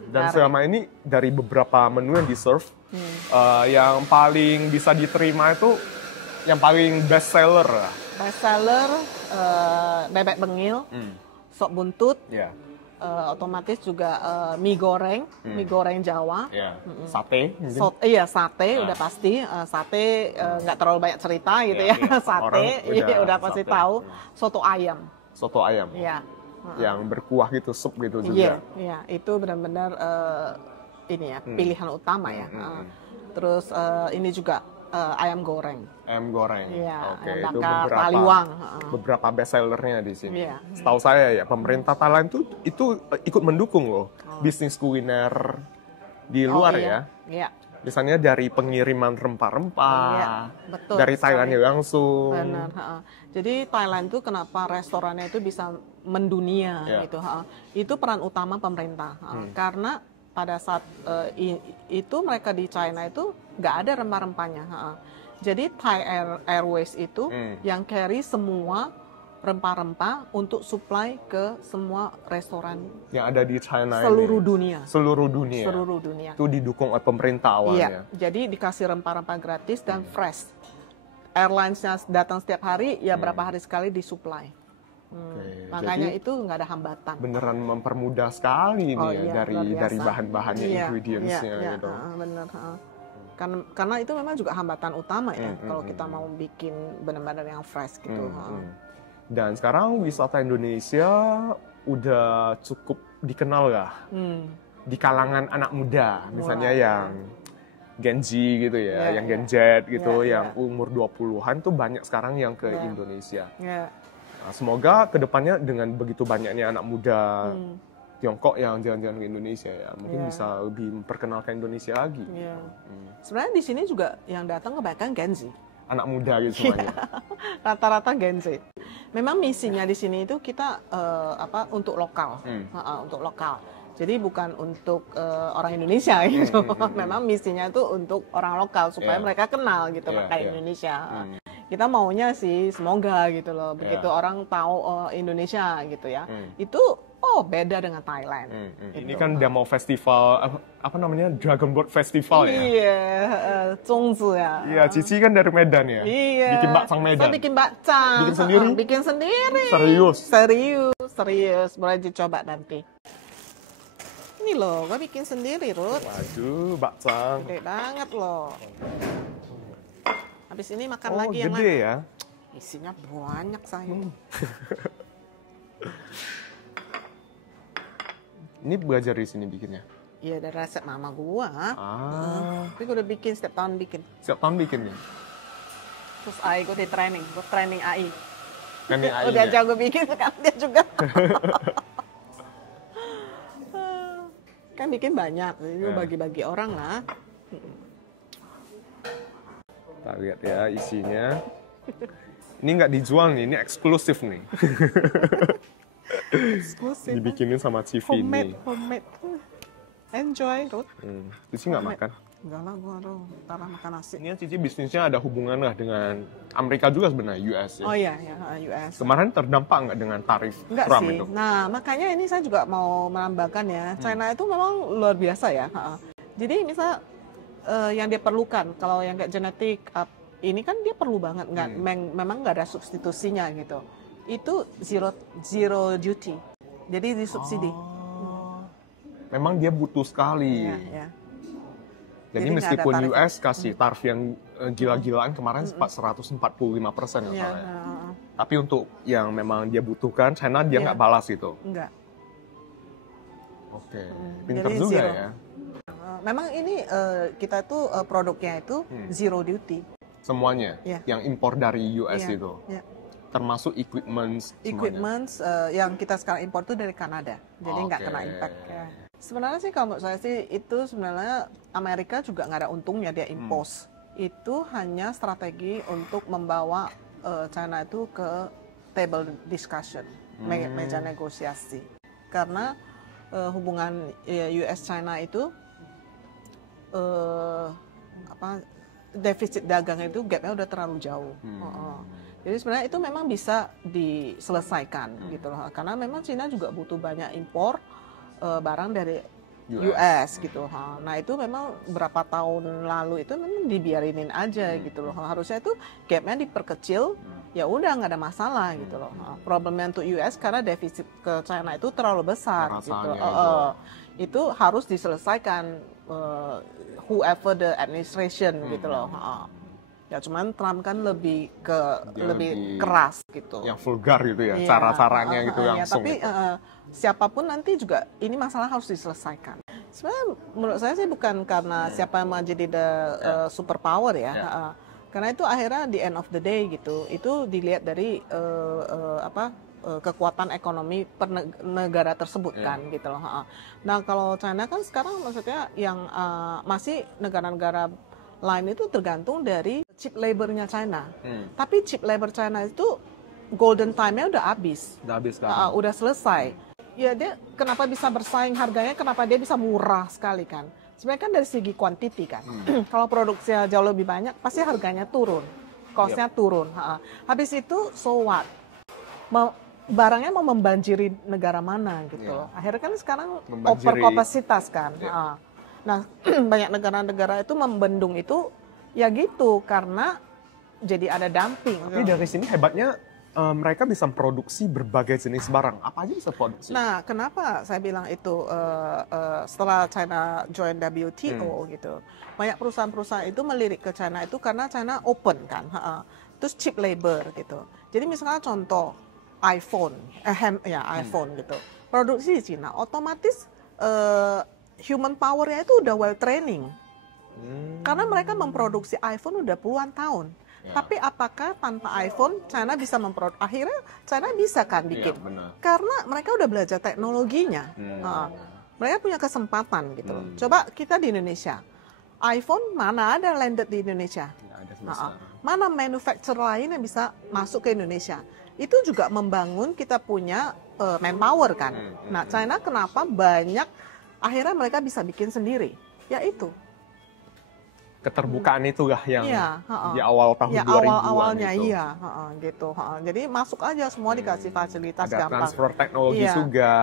Dan selama ini dari beberapa menu yang di-serve, yang paling bisa diterima itu yang paling best seller. Best seller, bebek bengil, sop buntut, otomatis juga mie goreng Jawa, sate. Sate udah pasti, sate nggak terlalu banyak cerita gitu ya, sate udah pasti tahu, soto ayam. Iya. Yang berkuah gitu, sup gitu juga. Iya, itu benar-benar pilihan utama ya. Terus ini juga ayam goreng. Iya, itu beberapa best sellernya di sini. Setahu saya ya, pemerintah Thailand itu ikut mendukung loh bisnis kuliner di luar ya. Iya. Misalnya dari pengiriman rempah-rempah, dari Thailand langsung. Benar. Jadi Thailand itu kenapa restorannya itu bisa mendunia gitu. Itu peran utama pemerintah. Karena pada saat itu mereka di China itu nggak ada rempah-rempahnya. Jadi Thai Airways itu yang carry semua rempah-rempah untuk supply ke semua restoran yang ada di China seluruh ini. dunia. Seluruh dunia. Itu didukung oleh pemerintah awalnya. Iya. Jadi dikasih rempah-rempah gratis dan fresh. Airlines-nya datang setiap hari, ya berapa hari sekali disuplai. Makanya jadi, itu nggak ada hambatan. Beneran mempermudah sekali ini dari bahan-bahannya, ingredients-nya gitu. Bener. Karena itu memang juga hambatan utama ya kalau kita mau bikin benar-benar yang fresh gitu. Dan sekarang wisata Indonesia udah cukup dikenal lah di kalangan anak muda, misalnya yang Gen Z gitu ya, yang Gen Z gitu, yang umur 20-an tuh banyak sekarang yang ke Indonesia. Nah, semoga kedepannya dengan begitu banyaknya anak muda Tiongkok yang jalan-jalan ke Indonesia ya, mungkin bisa lebih memperkenalkan Indonesia lagi. Sebenarnya di sini juga yang datang kebanyakan Gen Z. Anak muda gitu semuanya. Rata-rata Gen Z. Memang misinya di sini itu kita untuk lokal, untuk lokal. Jadi bukan untuk orang Indonesia gitu. Memang misinya itu untuk orang lokal supaya mereka kenal gitu kayak Indonesia. Kita maunya sih semoga gitu loh. Begitu orang tahu Indonesia gitu ya. Itu Oh, beda dengan Thailand. Ini kan demo festival, apa namanya, Dragon Boat Festival ya? Iya, Zhongzi ya. Iya, Cici kan dari Medan ya? Iya. Bikin bakcang Medan. Saya bikin bakcang. Bikin sendiri? Bikin sendiri. Serius. Boleh dicoba nanti. Ini loh, gue bikin sendiri, Ruth. Waduh, bakcang. Gede banget loh. Habis ini makan Oh, lagi yang gede lain. ya? Isinya banyak sayang. Ini belajar di sini bikinnya? Iya, dari resep mama gua. Tapi gue udah bikin, setiap tahun bikin. Setiap tahun bikinnya? Terus gue di training, gue training AI. Training AI Udah ya? jago bikin, sekarang dia juga. Kan bikin banyak, jadi bagi-bagi orang lah. Kita lihat ya isinya. Ini nggak dijual nih, ini eksklusif nih. Eksklusif. Dibikinin sama Civi nih. Homemade. Enjoy, Ruth. Cici nggak makan? Enggak lah, gue ntar makan nasi. Ini Cici bisnisnya ada hubungan lah dengan Amerika juga sebenarnya, US ya? Oh iya, US. Kemarin terdampak nggak dengan tarif Enggak Trump sih. itu? Nah, makanya ini saya juga mau menambahkan ya, China itu memang luar biasa ya. Jadi misal yang dia perlukan, kalau yang kayak genetik, ini kan dia perlu banget, memang nggak ada substitusinya gitu. Itu zero duty, jadi disubsidi. Memang dia butuh sekali. Ya. Jadi meskipun US kasih tarif yang gila-gilaan kemarin 145% ya. Tapi untuk yang memang dia butuhkan, China dia nggak balas gitu. Enggak. Oke, pinter Jadi juga zero. ya. Memang ini kita tuh produknya itu zero duty. Semuanya yang impor dari US itu. Ya. Termasuk equipment yang kita sekarang impor itu dari Kanada. Jadi nggak kena impact ya. Sebenarnya sih kalau menurut saya sih itu sebenarnya Amerika juga nggak ada untungnya dia impose. Itu hanya strategi untuk membawa China itu ke table discussion, meja negosiasi. Karena hubungan US-China itu defisit dagang itu gapnya udah terlalu jauh. Jadi sebenarnya itu memang bisa diselesaikan gitu loh. Karena memang China juga butuh banyak impor barang dari US gitu. Nah itu memang berapa tahun lalu itu memang dibiarinin aja gitu loh. Harusnya itu gapnya diperkecil, ya udah nggak ada masalah gitu loh. Problemnya untuk US karena defisit ke China itu terlalu besar gitu. Itu harus diselesaikan whoever the administration gitu loh. Ya cuman Trump kan lebih keras gitu. Yang vulgar gitu ya, cara-caranya gitu langsung. Tapi siapapun nanti juga ini masalah harus diselesaikan. Sebenarnya menurut saya sih bukan karena siapa yang mau jadi the superpower ya. Karena itu akhirnya di end of the day gitu. Itu dilihat dari kekuatan ekonomi per negara tersebut kan gitu loh. Nah kalau China kan sekarang maksudnya yang masih negara-negara lain itu tergantung dari cheap labor-nya China. Tapi cheap labor China itu golden time-nya udah habis. Udah selesai. Ya dia kenapa bisa bersaing harganya, kenapa dia bisa murah sekali kan. Sebenarnya kan dari segi quantity kan. Kalau produksinya jauh lebih banyak, pasti harganya turun. Cost-nya turun. Habis itu so what? Barangnya mau membanjiri negara mana gitu loh. Akhirnya kan sekarang overkapasitas kan. Nah, banyak negara-negara itu membendung itu ya gitu karena jadi ada dumping. Tapi dari sini hebatnya mereka bisa memproduksi berbagai jenis barang. Apa aja bisa produksi? Nah, kenapa saya bilang itu setelah China join WTO gitu. Banyak perusahaan-perusahaan itu melirik ke China itu karena China open kan. Terus cheap labor gitu. Jadi misalnya contoh iPhone gitu. Produksi di China otomatis human power-nya itu udah well training. Karena mereka memproduksi iPhone udah puluhan tahun. Tapi apakah tanpa iPhone China bisa memproduksi? Akhirnya China bisa kan bikin. Karena mereka udah belajar teknologinya. Mereka punya kesempatan gitu loh. Coba kita di Indonesia. iPhone mana ada landed di Indonesia? Mana manufacturer lain yang bisa masuk ke Indonesia? Itu juga membangun kita punya manpower kan. Nah, China kenapa banyak akhirnya mereka bisa bikin sendiri? Ya itu. keterbukaan itulah yang di awal tahun 2000-an awalnya itu. Gitu. Jadi masuk aja semua dikasih fasilitas ada gampang. transfer teknologi juga.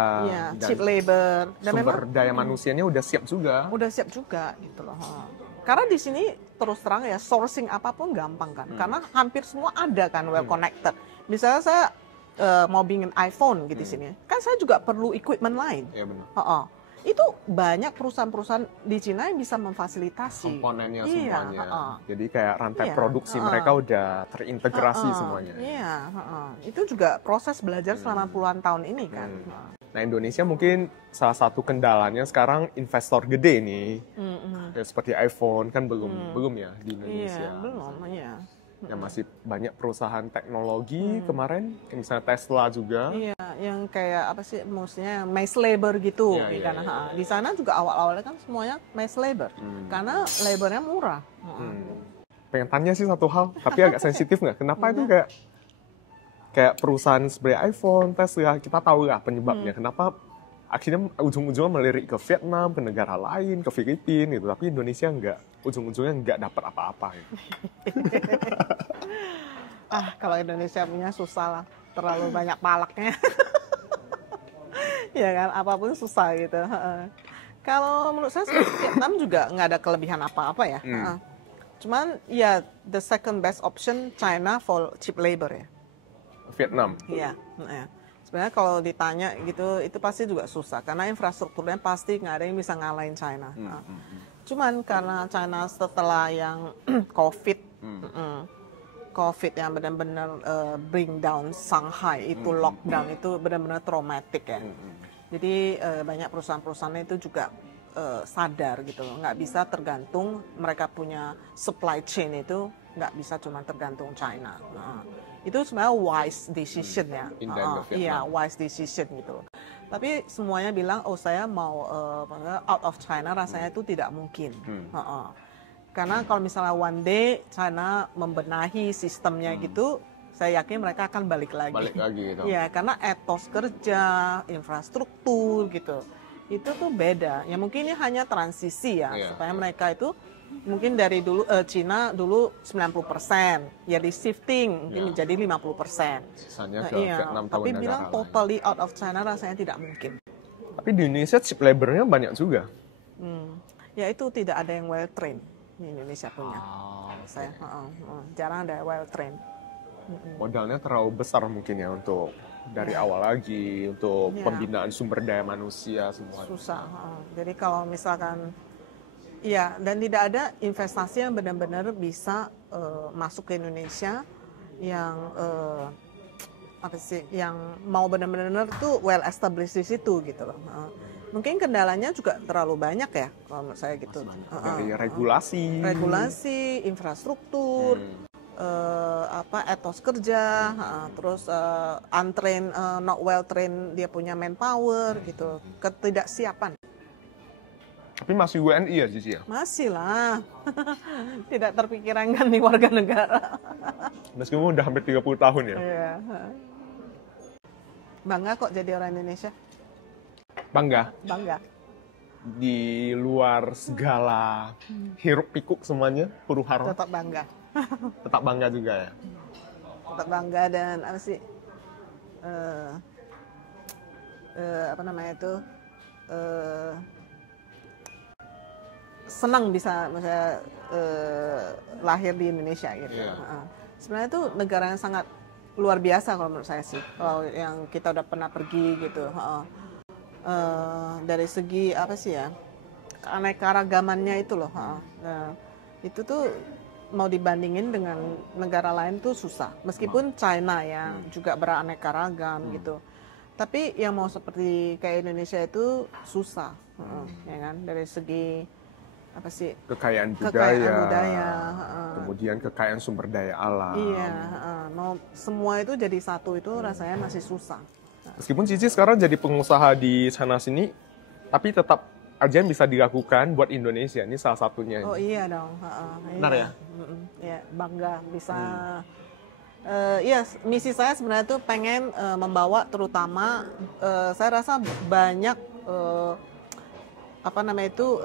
Cheap labor. Dan sumber daya manusianya udah siap juga. Udah siap juga gitu loh. Karena di sini terus terang ya sourcing apapun gampang kan. Karena hampir semua ada kan well connected. Misalnya saya mau bikin iPhone gitu di sini. Kan saya juga perlu equipment lain. Iya benar. Itu banyak perusahaan-perusahaan di Cina yang bisa memfasilitasi komponennya semuanya. Jadi kayak rantai produksi mereka udah terintegrasi semuanya. Itu juga proses belajar selama puluhan tahun ini kan. Nah Indonesia mungkin salah satu kendalanya sekarang investor gede nih. Ya, seperti iPhone kan belum ya di Indonesia. Belum ya. Yang masih banyak perusahaan teknologi kemarin, misalnya Tesla juga. Iya, yang kayak apa sih, maksudnya mass labor gitu. Karena di sana juga awal-awalnya kan semuanya mass labor, karena labornya murah. Pengen tanya sih satu hal, tapi agak sensitif nggak? Kenapa itu kayak perusahaan seperti iPhone, Tesla, kita tahu lah penyebabnya. Kenapa akhirnya ujung-ujungnya melirik ke Vietnam, ke negara lain, ke Filipina gitu, tapi Indonesia ujung-ujungnya nggak dapat apa-apa gitu. Kalau Indonesia punya susah lah, terlalu banyak palaknya. Ya kan, apapun susah gitu. Kalau menurut saya Vietnam juga nggak ada kelebihan apa-apa ya. Cuman ya the second best option China for cheap labor ya. Vietnam. Iya. Sebenarnya kalau ditanya gitu, itu pasti juga susah karena infrastrukturnya pasti nggak ada yang bisa ngalahin China. Cuman karena China setelah yang COVID yang benar-benar bring down Shanghai itu lockdown itu benar-benar traumatik ya. Jadi banyak perusahaan-perusahaan itu juga sadar gitu loh, nggak bisa tergantung, mereka punya supply chain itu nggak bisa cuma tergantung China. Itu sebenarnya wise decision ya. Iya, wise decision gitu. Tapi semuanya bilang, saya mau out of China, rasanya itu tidak mungkin. Karena kalau misalnya one day China membenahi sistemnya gitu, saya yakin mereka akan balik lagi. Balik lagi gitu. Ya, karena etos kerja, infrastruktur gitu, itu tuh beda. Ya mungkin ini hanya transisi ya, supaya mereka itu mungkin dari dulu Cina dulu 90%, ya di shifting mungkin menjadi 50%. Sisanya ke Vietnam, tapi bilang totally out of China rasanya tidak mungkin. Tapi di Indonesia cheap labor-nya banyak juga. Ya itu tidak ada yang well trained di Indonesia punya. Saya jarang ada well trained. Modalnya terlalu besar mungkin ya untuk dari awal lagi untuk pembinaan sumber daya manusia semua. Susah. Jadi kalau misalkan dan tidak ada investasi yang benar-benar bisa masuk ke Indonesia yang yang mau benar-benar tuh well established di situ gitu loh. Mungkin kendalanya juga terlalu banyak ya kalau menurut saya gitu. Dari regulasi, infrastruktur, etos kerja, terus untrained, not well trained, dia punya manpower gitu, ketidaksiapan. Tapi masih WNI ya Cici ya? Masih lah. Tidak terpikirkan ganti warga negara. Meskipun udah hampir 30 tahun ya? Iya. Bangga kok jadi orang Indonesia. Bangga? Bangga. Di luar segala hiruk pikuk semuanya, huru hara? Tetap bangga. Tetap bangga juga ya? Tetap bangga dan apa sih? Senang bisa lahir di Indonesia gitu. Sebenarnya itu negara yang sangat luar biasa kalau menurut saya sih. Kalau yang kita udah pernah pergi gitu. Dari segi apa sih ya? Keanekaragamannya itu loh. Itu tuh mau dibandingin dengan negara lain tuh susah. Meskipun China ya juga beraneka ragam gitu. Tapi yang mau seperti kayak Indonesia itu susah. Ya kan? Dari segi apa sih, kekayaan budaya, kemudian kekayaan sumber daya alam. Iya, mau semua itu jadi satu itu rasanya masih susah. Meskipun Cici sekarang jadi pengusaha di sana sini, tapi tetap aja yang bisa dilakukan buat Indonesia. Ini salah satunya. Oh iya dong. Benar ya? Ya, bangga bisa. Iya, misi saya sebenarnya tuh pengen membawa terutama, saya rasa banyak apa namanya itu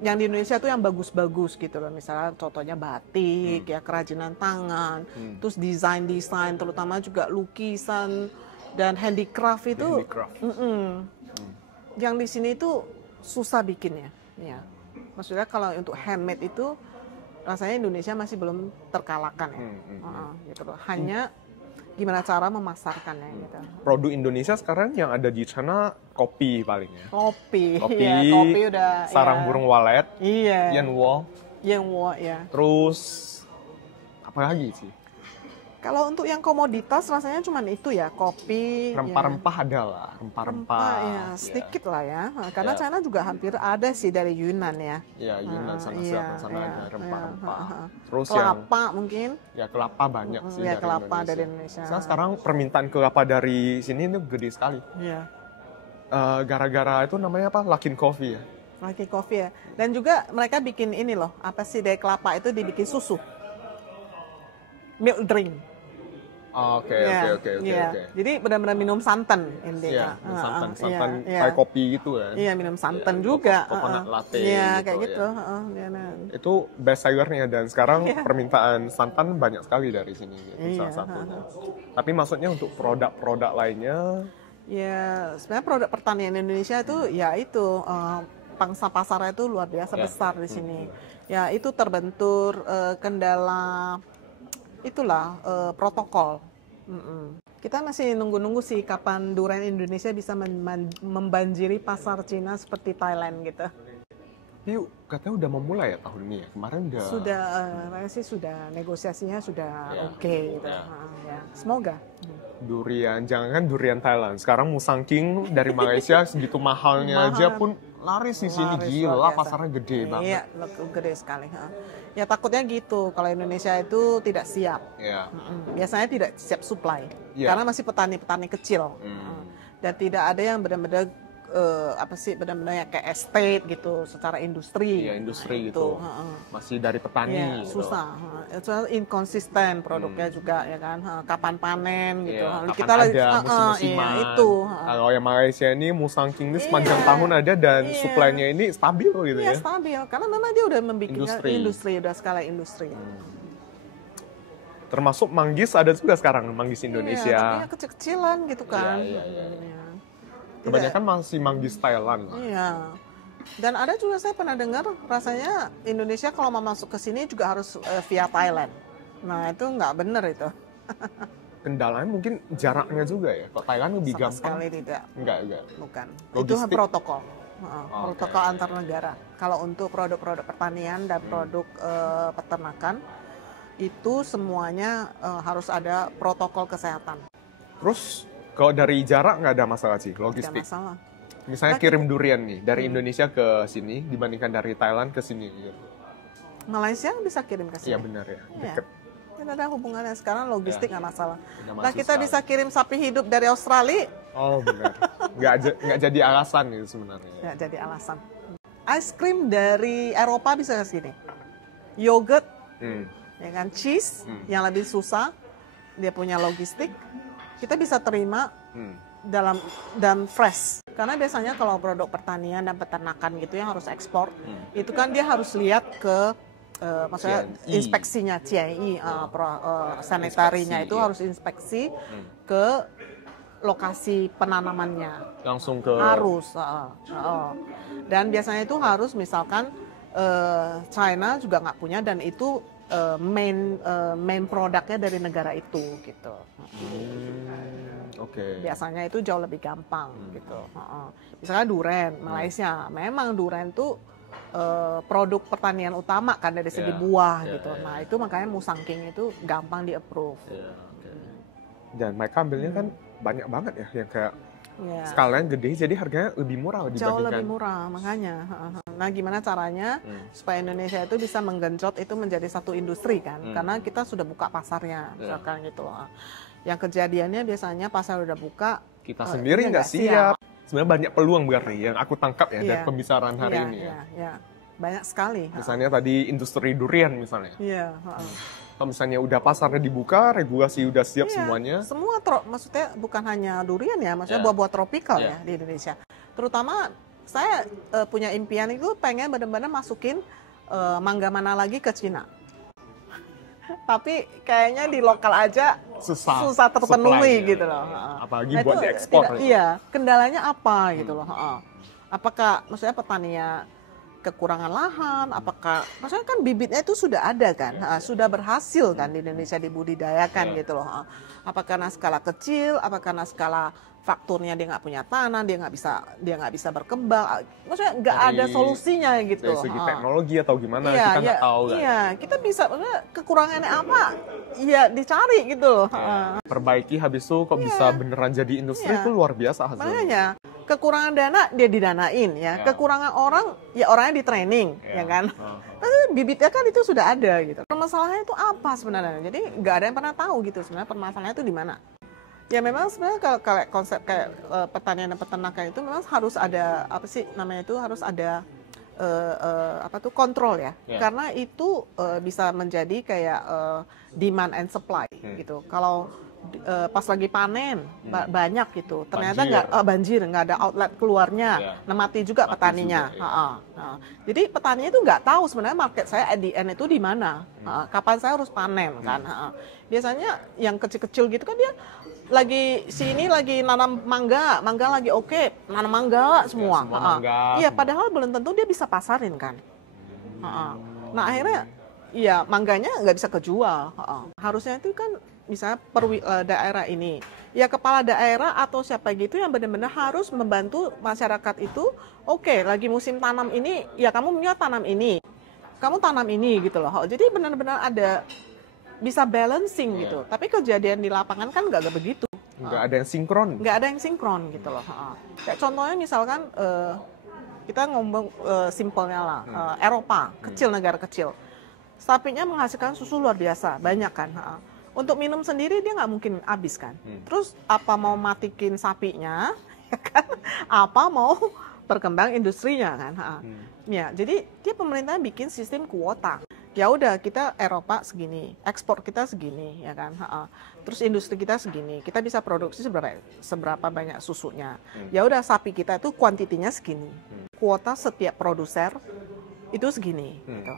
yang di Indonesia tuh yang bagus-bagus gitu loh, misalnya contohnya batik ya, kerajinan tangan, terus desain terutama juga lukisan dan handicraft itu yang di sini itu susah bikinnya ya. Maksudnya kalau untuk handmade itu rasanya Indonesia masih belum terkalahkan ya. Gitu loh. Hanya gimana cara memasarkannya gitu. Produk Indonesia sekarang yang ada di sana kopi paling ya. Kopi ya, kopi udah sarang burung walet, Yanwo ya. Terus apa lagi sih? Kalau untuk yang komoditas rasanya cuma itu ya, kopi. Rempah-rempah ada lah, rempah-rempah. Ya, sedikit lah ya. Karena China juga hampir ada sih dari Yunan ya. Iya, Yunan sana ada rempah-rempah. Terus kelapa mungkin. Ya, kelapa banyak sih ya, kelapa dari Indonesia. Sekarang permintaan kelapa dari sini itu gede sekali. Iya. Gara-gara itu namanya apa? Luckin Coffee ya. Luckin Coffee ya. Dan juga mereka bikin ini loh, apa sih dari kelapa itu dibikin susu. Milk drink. Oke. Jadi benar-benar minum santan intinya. Santan kayak kopi gitu kan. Iya, minum santan juga. Coconut latte. Iya, kayak gitu. Itu best sellernya dan sekarang permintaan santan banyak sekali dari sini gitu, salah satunya. Tapi maksudnya untuk produk-produk lainnya? Ya, sebenarnya produk pertanian Indonesia itu ya itu pangsa pasarnya itu luar biasa besar di sini. Ya, itu terbentur kendala itulah protokol. Kita masih nunggu-nunggu sih kapan durian Indonesia bisa membanjiri pasar Cina seperti Thailand gitu. Yuk, katanya udah memulai ya tahun ini ya? Kemarin udah... Sudah negosiasinya sudah oke gitu. Ya. Semoga. Durian, jangan durian Thailand. Sekarang Musang King dari Malaysia segitu mahalnya aja pun laris di sini, gila, pasarnya gede banget. Iya, gede sekali. Ya takutnya gitu, kalau Indonesia itu tidak siap. Biasanya tidak siap supply, karena masih petani-petani kecil. Dan tidak ada yang benar-benar benar-benar kayak estate gitu, secara industri. Iya, industri gitu. Masih dari petani. Gitu. Susah. Itu inkonsisten produknya juga ya kan. Kapan panen gitu. Kapan kita ada musim-musiman. Itu. Kalau yang Malaysia ini Musang King ini sepanjang tahun ada dan supply-nya ini stabil gitu ya. Iya, stabil. Karena memang dia udah membuat industri, udah skala industri. Termasuk manggis ada juga sekarang, manggis Indonesia. Iya, tapi kecil-kecilan gitu kan. Kebanyakan masih manggis Thailand. Iya. Dan ada juga saya pernah dengar rasanya Indonesia kalau mau masuk ke sini juga harus via Thailand. Nah itu nggak benar itu. Kendalanya mungkin jaraknya juga ya. Kalau Thailand lebih gampang. Sama sekali tidak. Enggak. Bukan. Logistik. Itu protokol. Protokol antar negara. Kalau untuk produk-produk pertanian dan produk peternakan itu semuanya harus ada protokol kesehatan. Terus kalau dari jarak nggak ada masalah sih, logistik. Nggak masalah. Misalnya kirim durian nih dari Indonesia ke sini dibandingkan dari Thailand ke sini. Gitu. Malaysia bisa kirim ke sini. Iya benar ya, deket. Tidak ada hubungannya sekarang logistik nggak masalah. Nah kita bisa kirim sapi hidup dari Australia. Oh benar. Nggak jadi alasan itu sebenarnya. Nggak jadi alasan. Ice cream dari Eropa bisa ke sini. Yogurt, ya kan, cheese yang lebih susah, dia punya logistik. Kita bisa terima dan fresh. Karena biasanya kalau produk pertanian dan peternakan gitu yang harus ekspor, itu kan dia harus lihat ke maksudnya inspeksinya CII, sanitarinya itu harus inspeksi ke lokasi penanamannya. Langsung ke harus. Dan biasanya itu harus misalkan China juga nggak punya dan itu main produknya dari negara itu gitu. Biasanya itu jauh lebih gampang gitu. Misalnya durian, Malaysia, memang durian itu produk pertanian utama kan dari segi buah gitu. Nah itu makanya Musang King itu gampang di approve. Dan mereka ambilnya kan banyak banget ya, yang kayak skalanya gede, jadi harganya lebih murah dibandingkan. Jauh lebih murah, makanya. Nah gimana caranya supaya Indonesia itu bisa menggenjot itu menjadi satu industri kan? Karena kita sudah buka pasarnya, misalkan gitu loh. Yang kejadiannya biasanya pasar udah buka, kita sendiri nggak siap. Sebenarnya banyak peluang berarti yang aku tangkap ya dari pembicaraan hari ini ya. Banyak sekali. Misalnya tadi industri durian misalnya. Iya. Kalau misalnya udah pasarnya dibuka, regulasi udah siap semuanya. Semua maksudnya bukan hanya durian ya, maksudnya buah-buah tropikal ya di Indonesia. Terutama saya punya impian itu pengen benar-benar masukin mangga mana lagi ke Cina. Tapi kayaknya di lokal aja susah terpenuhi gitu loh. Apalagi nah, buat diekspor. Iya, kendalanya apa gitu loh. Apakah maksudnya petaninya kekurangan lahan, apakah maksudnya kan bibitnya itu sudah ada kan, sudah berhasil kan di Indonesia dibudidayakan gitu loh. Apakah karena skala kecil, apakah karena skala fakturnya dia nggak punya tanah, dia nggak bisa berkembang, maksudnya nggak ada solusinya gitu. Dari segi teknologi atau gimana kita nggak tahu kan. Iya, kita bisa maksudnya kekurangannya apa, ya dicari gitu loh. Perbaiki habis itu kok bisa beneran jadi industri itu luar biasa hasilnya. Makanya kekurangan dana dia didanain ya, kekurangan orang ya orangnya di training ya kan. Bibitnya kan itu sudah ada gitu. Permasalahannya itu apa sebenarnya? Jadi nggak ada yang pernah tahu gitu sebenarnya permasalahannya itu di mana. Ya memang sebenarnya kalau konsep kayak pertanian dan peternakan itu memang harus ada apa sih namanya itu harus ada kontrol ya. Karena itu bisa menjadi kayak demand and supply gitu. Kalau pas lagi panen banyak gitu, ternyata banjir nggak ada outlet keluarnya, mati juga petaninya. Jadi petaninya itu nggak tahu sebenarnya market saya at the end itu di mana, kapan saya harus panen kan. Biasanya yang kecil-kecil gitu kan dia lagi nanam mangga lagi nanam mangga semua. Iya, padahal belum tentu dia bisa pasarin kan. Nah akhirnya ya mangganya nggak bisa kejual. Harusnya itu kan misalnya daerah ini, ya kepala daerah atau siapa gitu yang benar-benar harus membantu masyarakat itu. Lagi musim tanam ini, ya kamu punya tanam ini, kamu tanam ini gitu loh. Jadi benar-benar ada bisa balancing gitu. Tapi kejadian di lapangan kan nggak begitu. Nggak ada yang sinkron. Nggak ada yang sinkron gitu loh. Kayak contohnya misalkan kita ngomong simpelnya lah, Eropa, negara kecil. Sapinya menghasilkan susu luar biasa, banyak kan. Untuk minum sendiri dia nggak mungkin habis kan. Terus apa mau matikin sapinya, ya kan? Apa mau berkembang industrinya kan. Ya, jadi dia pemerintah bikin sistem kuota. Ya udah kita Eropa segini, ekspor kita segini, ya kan. Terus industri kita segini, kita bisa produksi seberapa banyak susunya. Ya udah sapi kita itu kuantitinya segini. Kuota setiap produser itu segini. Gitu.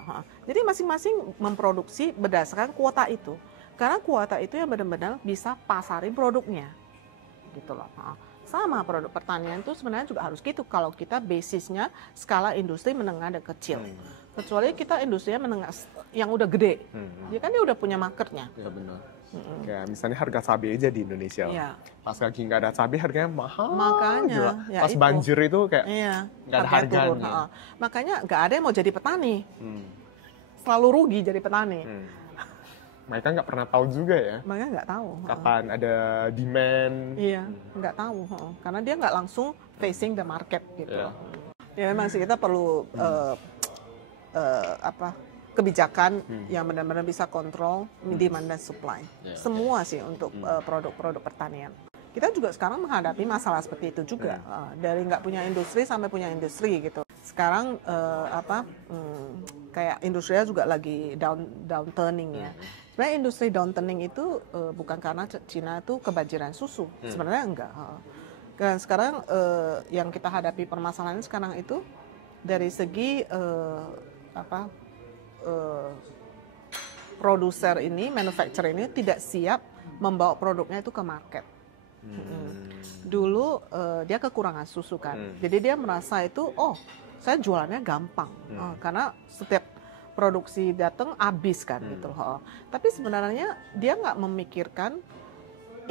Jadi masing-masing memproduksi berdasarkan kuota itu. Karena kuota itu yang benar-benar bisa pasarin produknya. Gitu loh. Sama produk pertanian itu sebenarnya juga harus gitu. Kalau kita basisnya skala industri menengah dan kecil. Kecuali kita industrinya menengah yang udah gede. Dia kan dia udah punya marketnya. Ya benar. Kayak misalnya harga cabai aja di Indonesia. Pas lagi nggak ada cabai harganya mahal. Makanya. Ya pas banjir itu kayak nggak ada harganya. Makanya nggak ada yang mau jadi petani. Selalu rugi jadi petani. Mereka nggak pernah tahu juga ya. Mereka nggak tahu. Kapan ada demand. Iya, nggak tahu. Karena dia nggak langsung facing the market gitu. Ya memang sih kita perlu kebijakan yang benar-benar bisa kontrol demand dan supply. Semua sih untuk produk-produk pertanian. Kita juga sekarang menghadapi masalah seperti itu juga. Dari nggak punya industri sampai punya industri gitu. Sekarang kayak industrinya juga lagi downturning ya. Sebenarnya industri downturning itu bukan karena Cina itu kebanjiran susu. Sebenarnya enggak. Dan sekarang yang kita hadapi permasalahannya sekarang itu dari segi produser ini, manufacturer ini tidak siap membawa produknya itu ke market. Dulu dia kekurangan susu kan, jadi dia merasa itu saya jualannya gampang karena setiap produksi datang habis kan gitu. Tapi sebenarnya dia nggak memikirkan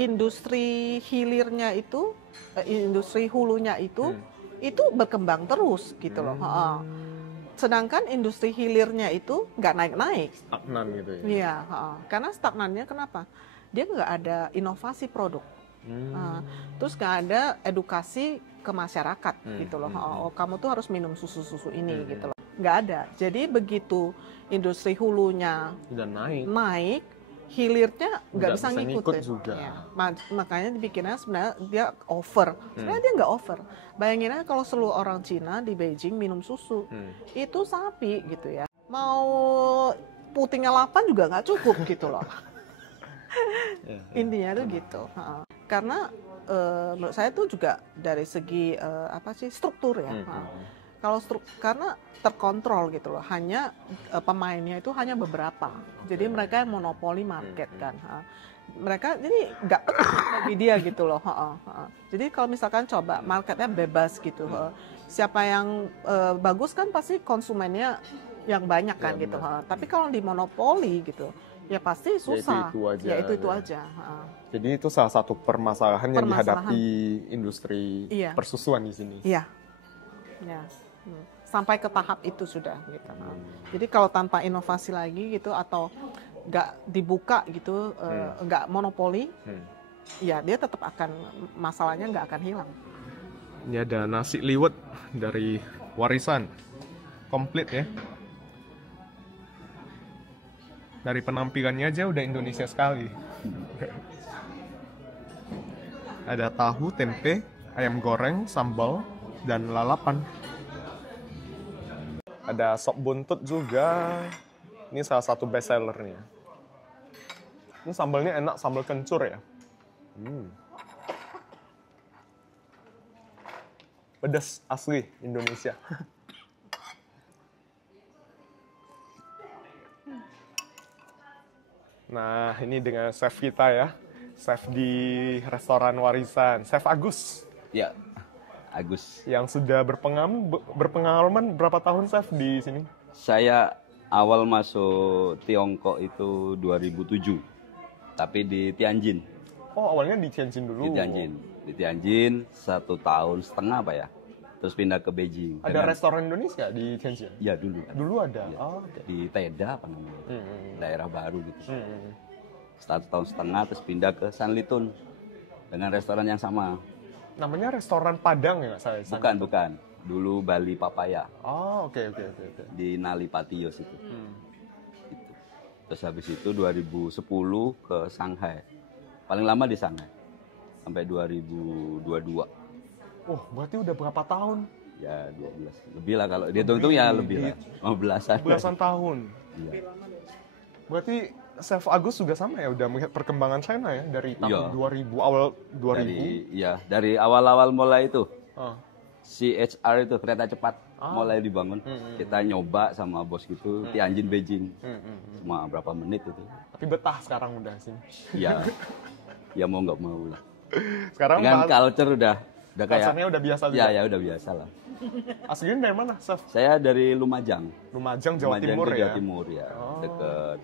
industri hilirnya itu, industri hulunya itu berkembang terus gitu loh. Sedangkan industri hilirnya itu nggak naik-naik. Stagnan gitu ya? Iya, karena stagnannya kenapa? Dia nggak ada inovasi produk. Terus nggak ada edukasi ke masyarakat gitu loh. Kamu tuh harus minum susu-susu ini gitu loh. Nggak ada. Jadi begitu industri hulunya udah naik, hilirnya nggak bisa ngikutin. Juga. Ya. Makanya dipikirnya sebenarnya dia over. Sebenarnya dia nggak over. Bayangin aja kalau seluruh orang Cina di Beijing minum susu, itu sapi gitu ya. Mau putingnya 8 juga nggak cukup gitu loh. Intinya tuh gitu. Karena menurut saya itu juga dari segi apa sih struktur ya. Kalau karena terkontrol gitu loh, hanya pemainnya itu hanya beberapa. Jadi mereka yang monopoli market kan. Mereka jadi nggak bagi dia gitu loh. Jadi kalau misalkan coba marketnya bebas gitu, siapa yang bagus kan pasti konsumennya yang banyak kan gitu. Tapi kalau di monopoli gitu, ya pasti susah. Ya itu aja. Jadi itu salah satu permasalahan yang dihadapi industri persusuan di sini. Iya. Ya. Sampai ke tahap itu sudah gitu. Jadi kalau tanpa inovasi lagi gitu atau nggak dibuka gitu, nggak monopoli, ya dia tetap akan, masalahnya nggak akan hilang. Ini ada nasi liwet dari warisan, komplit ya. Dari penampilannya aja udah Indonesia sekali. Ada tahu, tempe, ayam goreng, sambal, dan lalapan. Ada sop buntut juga. Ini salah satu best sellernya. Ini sambalnya enak, sambal kencur ya. Pedas asli Indonesia. Nah, ini dengan chef kita ya. Chef di restoran warisan, Chef Agus. Ya, Agus. Yang sudah berpengalaman berapa tahun Chef di sini? Saya awal masuk Tiongkok itu 2007, tapi di Tianjin. Oh, awalnya di Tianjin dulu? Di Tianjin 1,5 tahun Pak ya. Terus pindah ke Beijing. Ada restoran Indonesia di Tianjin? Ya dulu. Dulu ada? Ya. Oh, okay. Di Teda apa namanya, daerah baru gitu. 1,5 tahun terus pindah ke Sanlitun dengan restoran yang sama. Namanya restoran Padang ya saya? Bukan. Dulu Bali Papaya. Oh, oke. Di Nali Patios itu. Gitu. Terus habis itu 2010 ke Shanghai. Paling lama di Shanghai. Sampai 2022. Oh, berarti udah berapa tahun? Ya 12. Lebih lah kalau dihitung-hitung ya lebih lah. 15-an. Belasan tahun. Iya. Berarti Chef Agus juga sama ya, udah melihat perkembangan China ya dari tahun 2000, awal 2000. Dari awal-awal mulai itu. CHR itu kereta cepat mulai dibangun. Kita nyoba sama bos gitu, Tianjin Beijing. Cuma berapa menit itu. Tapi betah sekarang udah sini. Iya. Ya mau nggak mau lah. Sekarang dengan culture udah kayak. Culture-nya udah biasa juga. Ya udah biasa lah. Aslinya dari mana, Chef? Saya dari Lumajang. Jawa Timur ya. Jawa Timur ya. Deket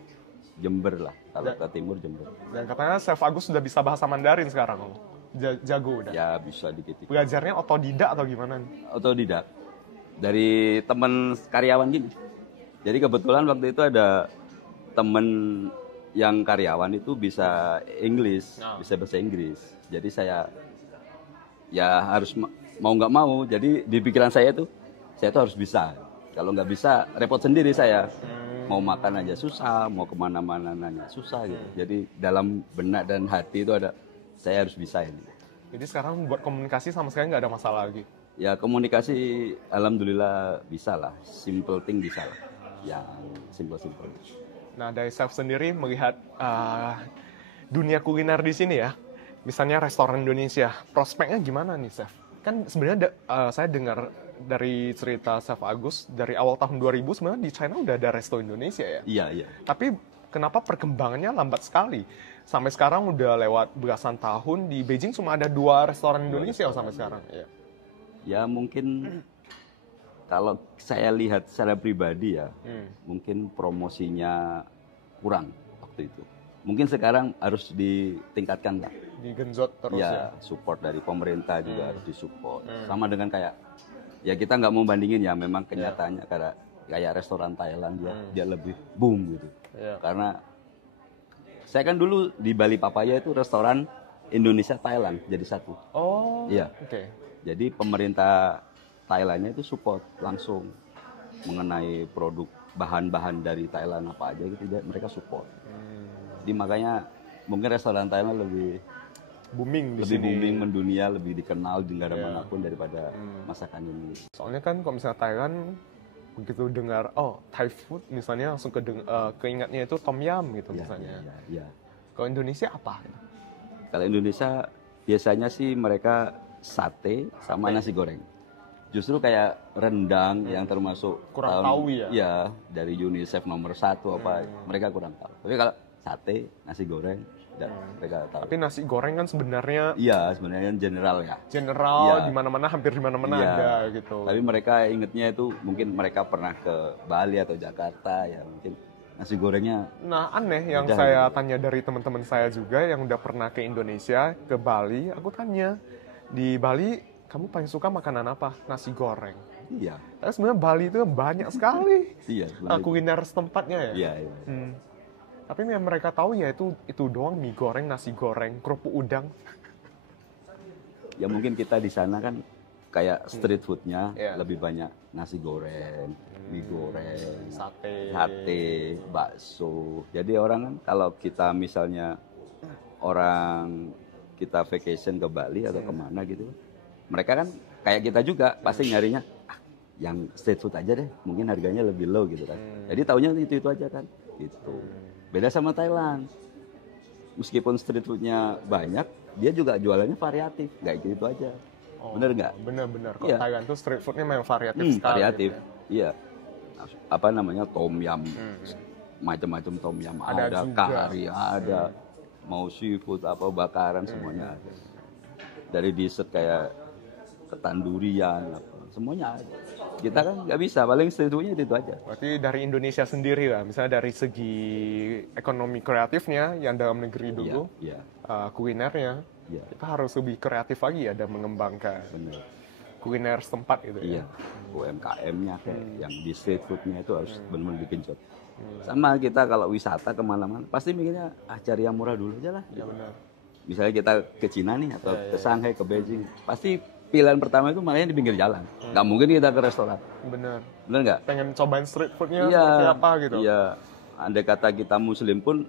Jember lah. Kalau ke timur Jember. Dan katanya Chef Agus sudah bisa bahasa Mandarin sekarang. Jago udah. Ya bisa dikit. Belajarnya otodidak atau gimana? Otodidak. Dari teman karyawan gini. Jadi kebetulan waktu itu ada temen yang karyawan itu bisa English, bisa bahasa Inggris. Jadi saya ya harus mau nggak mau. Jadi di pikiran saya tuh harus bisa. Kalau nggak bisa repot sendiri saya. Mau makan aja susah, mau kemana-mana nanya susah gitu. Jadi dalam benak dan hati itu ada, saya harus bisa ini. Jadi sekarang buat komunikasi sama sekali nggak ada masalah lagi? Ya komunikasi alhamdulillah bisa lah, simple thing bisa lah. Yang simple-simple. Nah dari Chef sendiri melihat dunia kuliner di sini ya, misalnya restoran Indonesia, prospeknya gimana nih Chef? Kan sebenarnya saya dengar dari cerita Chef Agus, dari awal tahun 2000 sebenarnya di China udah ada resto Indonesia ya? Iya. Tapi kenapa perkembangannya lambat sekali? Sampai sekarang udah lewat belasan tahun, di Beijing cuma ada 2 restoran Indonesia sampai sekarang. Ya mungkin kalau saya lihat secara pribadi ya, mungkin promosinya kurang waktu itu. Mungkin sekarang harus ditingkatkan lah. Digenjot terus ya? Support dari pemerintah juga harus disupport. Sama dengan kayak, ya kita nggak mau bandingin ya, memang kenyataannya kayak restoran Thailand dia lebih boom gitu. Karena saya kan dulu di Bali Papaya itu restoran Indonesia Thailand jadi satu. Oh. Iya. Oke. Jadi pemerintah Thailandnya itu support langsung mengenai produk bahan-bahan dari Thailand apa aja gitu, mereka support. Jadi makanya mungkin restoran Thailand lebih booming di sini. Lebih booming mendunia, lebih dikenal di negara manapun daripada masakan ini. Soalnya kan kalau misalnya Thailand begitu dengar Thai food misalnya langsung keingatnya itu tom yum gitu misalnya. Iya. Kalau Indonesia apa? Kalau Indonesia biasanya sih mereka sate sama nasi goreng. Justru kayak rendang yang termasuk kurang tahu ya? Ya, dari UNICEF nomor 1 apa, mereka kurang tahu. Tapi kalau sate, nasi goreng, mereka tahu. Tapi nasi goreng kan sebenarnya... Iya, sebenarnya general ya. General, ya. di mana-mana, hampir di mana-mana ya. ada gitu. Tapi mereka ingetnya itu mungkin mereka pernah ke Bali atau Jakarta ya, mungkin nasi gorengnya. Nah, aneh yang saya tanya dari teman-teman saya juga yang udah pernah ke Indonesia, ke Bali, aku tanya, di Bali kamu paling suka makanan apa? Nasi goreng. Iya. Tapi sebenarnya Bali itu banyak sekali Iya. kuliner setempatnya ya. Iya. Iya. Tapi yang mereka tahu ya itu doang, mie goreng, nasi goreng, kerupuk udang. Ya mungkin kita di sana kan kayak street foodnya lebih banyak nasi goreng, mie goreng, sate, bakso. Jadi orang kan kalau kita misalnya orang kita vacation ke Bali atau kemana gitu, mereka kan kayak kita juga pasti nyarinya yang street food aja deh, mungkin harganya lebih low gitu kan. Jadi taunya itu aja kan, gitu. Beda sama Thailand, meskipun street foodnya banyak, dia juga jualannya variatif, nggak gitu aja. Bener nggak? Bener. Kalau Thailand tuh street foodnya memang variatif sekali. Variatif, gitu. Iya. Apa namanya tom yum, macam-macam tom yum, ada kari, ada mau seafood apa bakaran semuanya ada. Dari dessert kayak ketandurian, semuanya ada. Kita kan nggak bisa, paling street foodnya itu aja. Berarti dari Indonesia sendiri lah, misalnya dari segi ekonomi kreatifnya yang dalam negeri dulu, kulinernya, kita harus lebih kreatif lagi ya dan mengembangkan kuliner setempat gitu ya. UMKM-nya kayak yang di street foodnya itu harus benar-benar digenjot. Sama kita kalau wisata kemana-mana, pasti mikirnya cari yang murah dulu aja lah. Ya benar. Misalnya kita ke Cina nih atau ke Shanghai, ke Beijing, pasti pilihan pertama itu makanya di pinggir jalan. Nggak mungkin kita ke restoran. Bener nggak? Pengen cobain street foodnya seperti apa gitu. Iya. Andai kata kita muslim pun,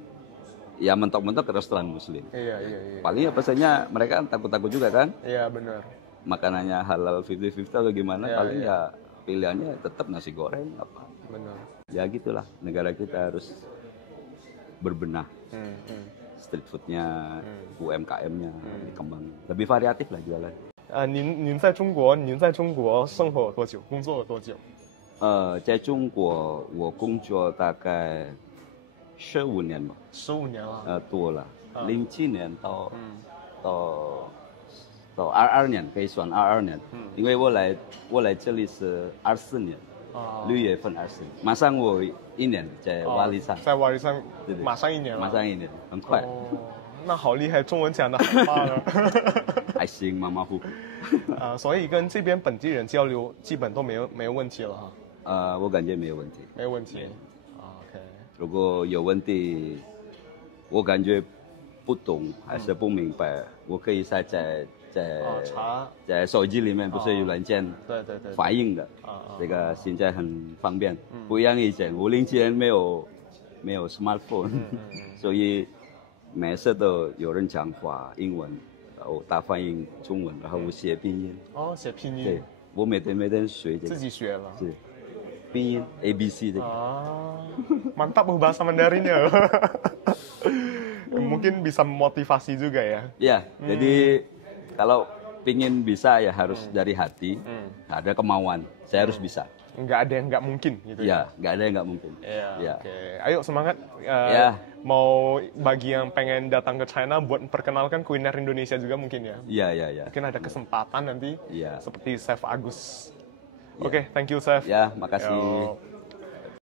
ya mentok-mentok ke restoran muslim. Iya. Paling ya pesannya mereka takut-takut juga kan. Iya benar. Makanannya halal 50-50 atau gimana, paling ya pilihannya tetap nasi goreng apa. Benar. Ya gitulah, negara kita harus berbenah. Street foodnya, UMKM-nya dikembangin. Lebih variatif lah jualan. 您在中国生活多久？工作了多久？在中国我工作大概15年吧。15年了。多了，07年到22年，可以算22年。因为我来这里是24年，6月份24年，马上我1年在瓦里山。在瓦里山，马上1年了。马上1年，很快。那好厉害，中文讲得很棒啊！还行，马马虎虎。所以跟这边本地人交流基本都没有问题了哈。我感觉没有问题。没有问题。OK。如果有问题，我感觉不懂还是不明白，我可以在手机里面不是有软件对反映的，这个现在很方便，不像以前50年没有 smartphone，所以每次都有人讲话英文，然后打翻译中文，然后我写拼音。写拼音。对，我每天学这个。自己学了。是，拼音 ABC 这个。mantap bahasa Mandarinnya. Mungkin bisa memotivasi juga ya. Iya, jadi kalau pingin bisa ya harus dari hati, ada kemauan. Saya harus bisa. Nggak ada yang nggak mungkin gitu ya? Nggak ada yang nggak mungkin. Iya. Oke. Ayo semangat. Mau bagi yang pengen datang ke China buat memperkenalkan kuliner Indonesia juga mungkin ya. Iya. Mungkin ada kesempatan nanti. Iya. Seperti Chef Agus. Oke, thank you Chef. Ya, makasih.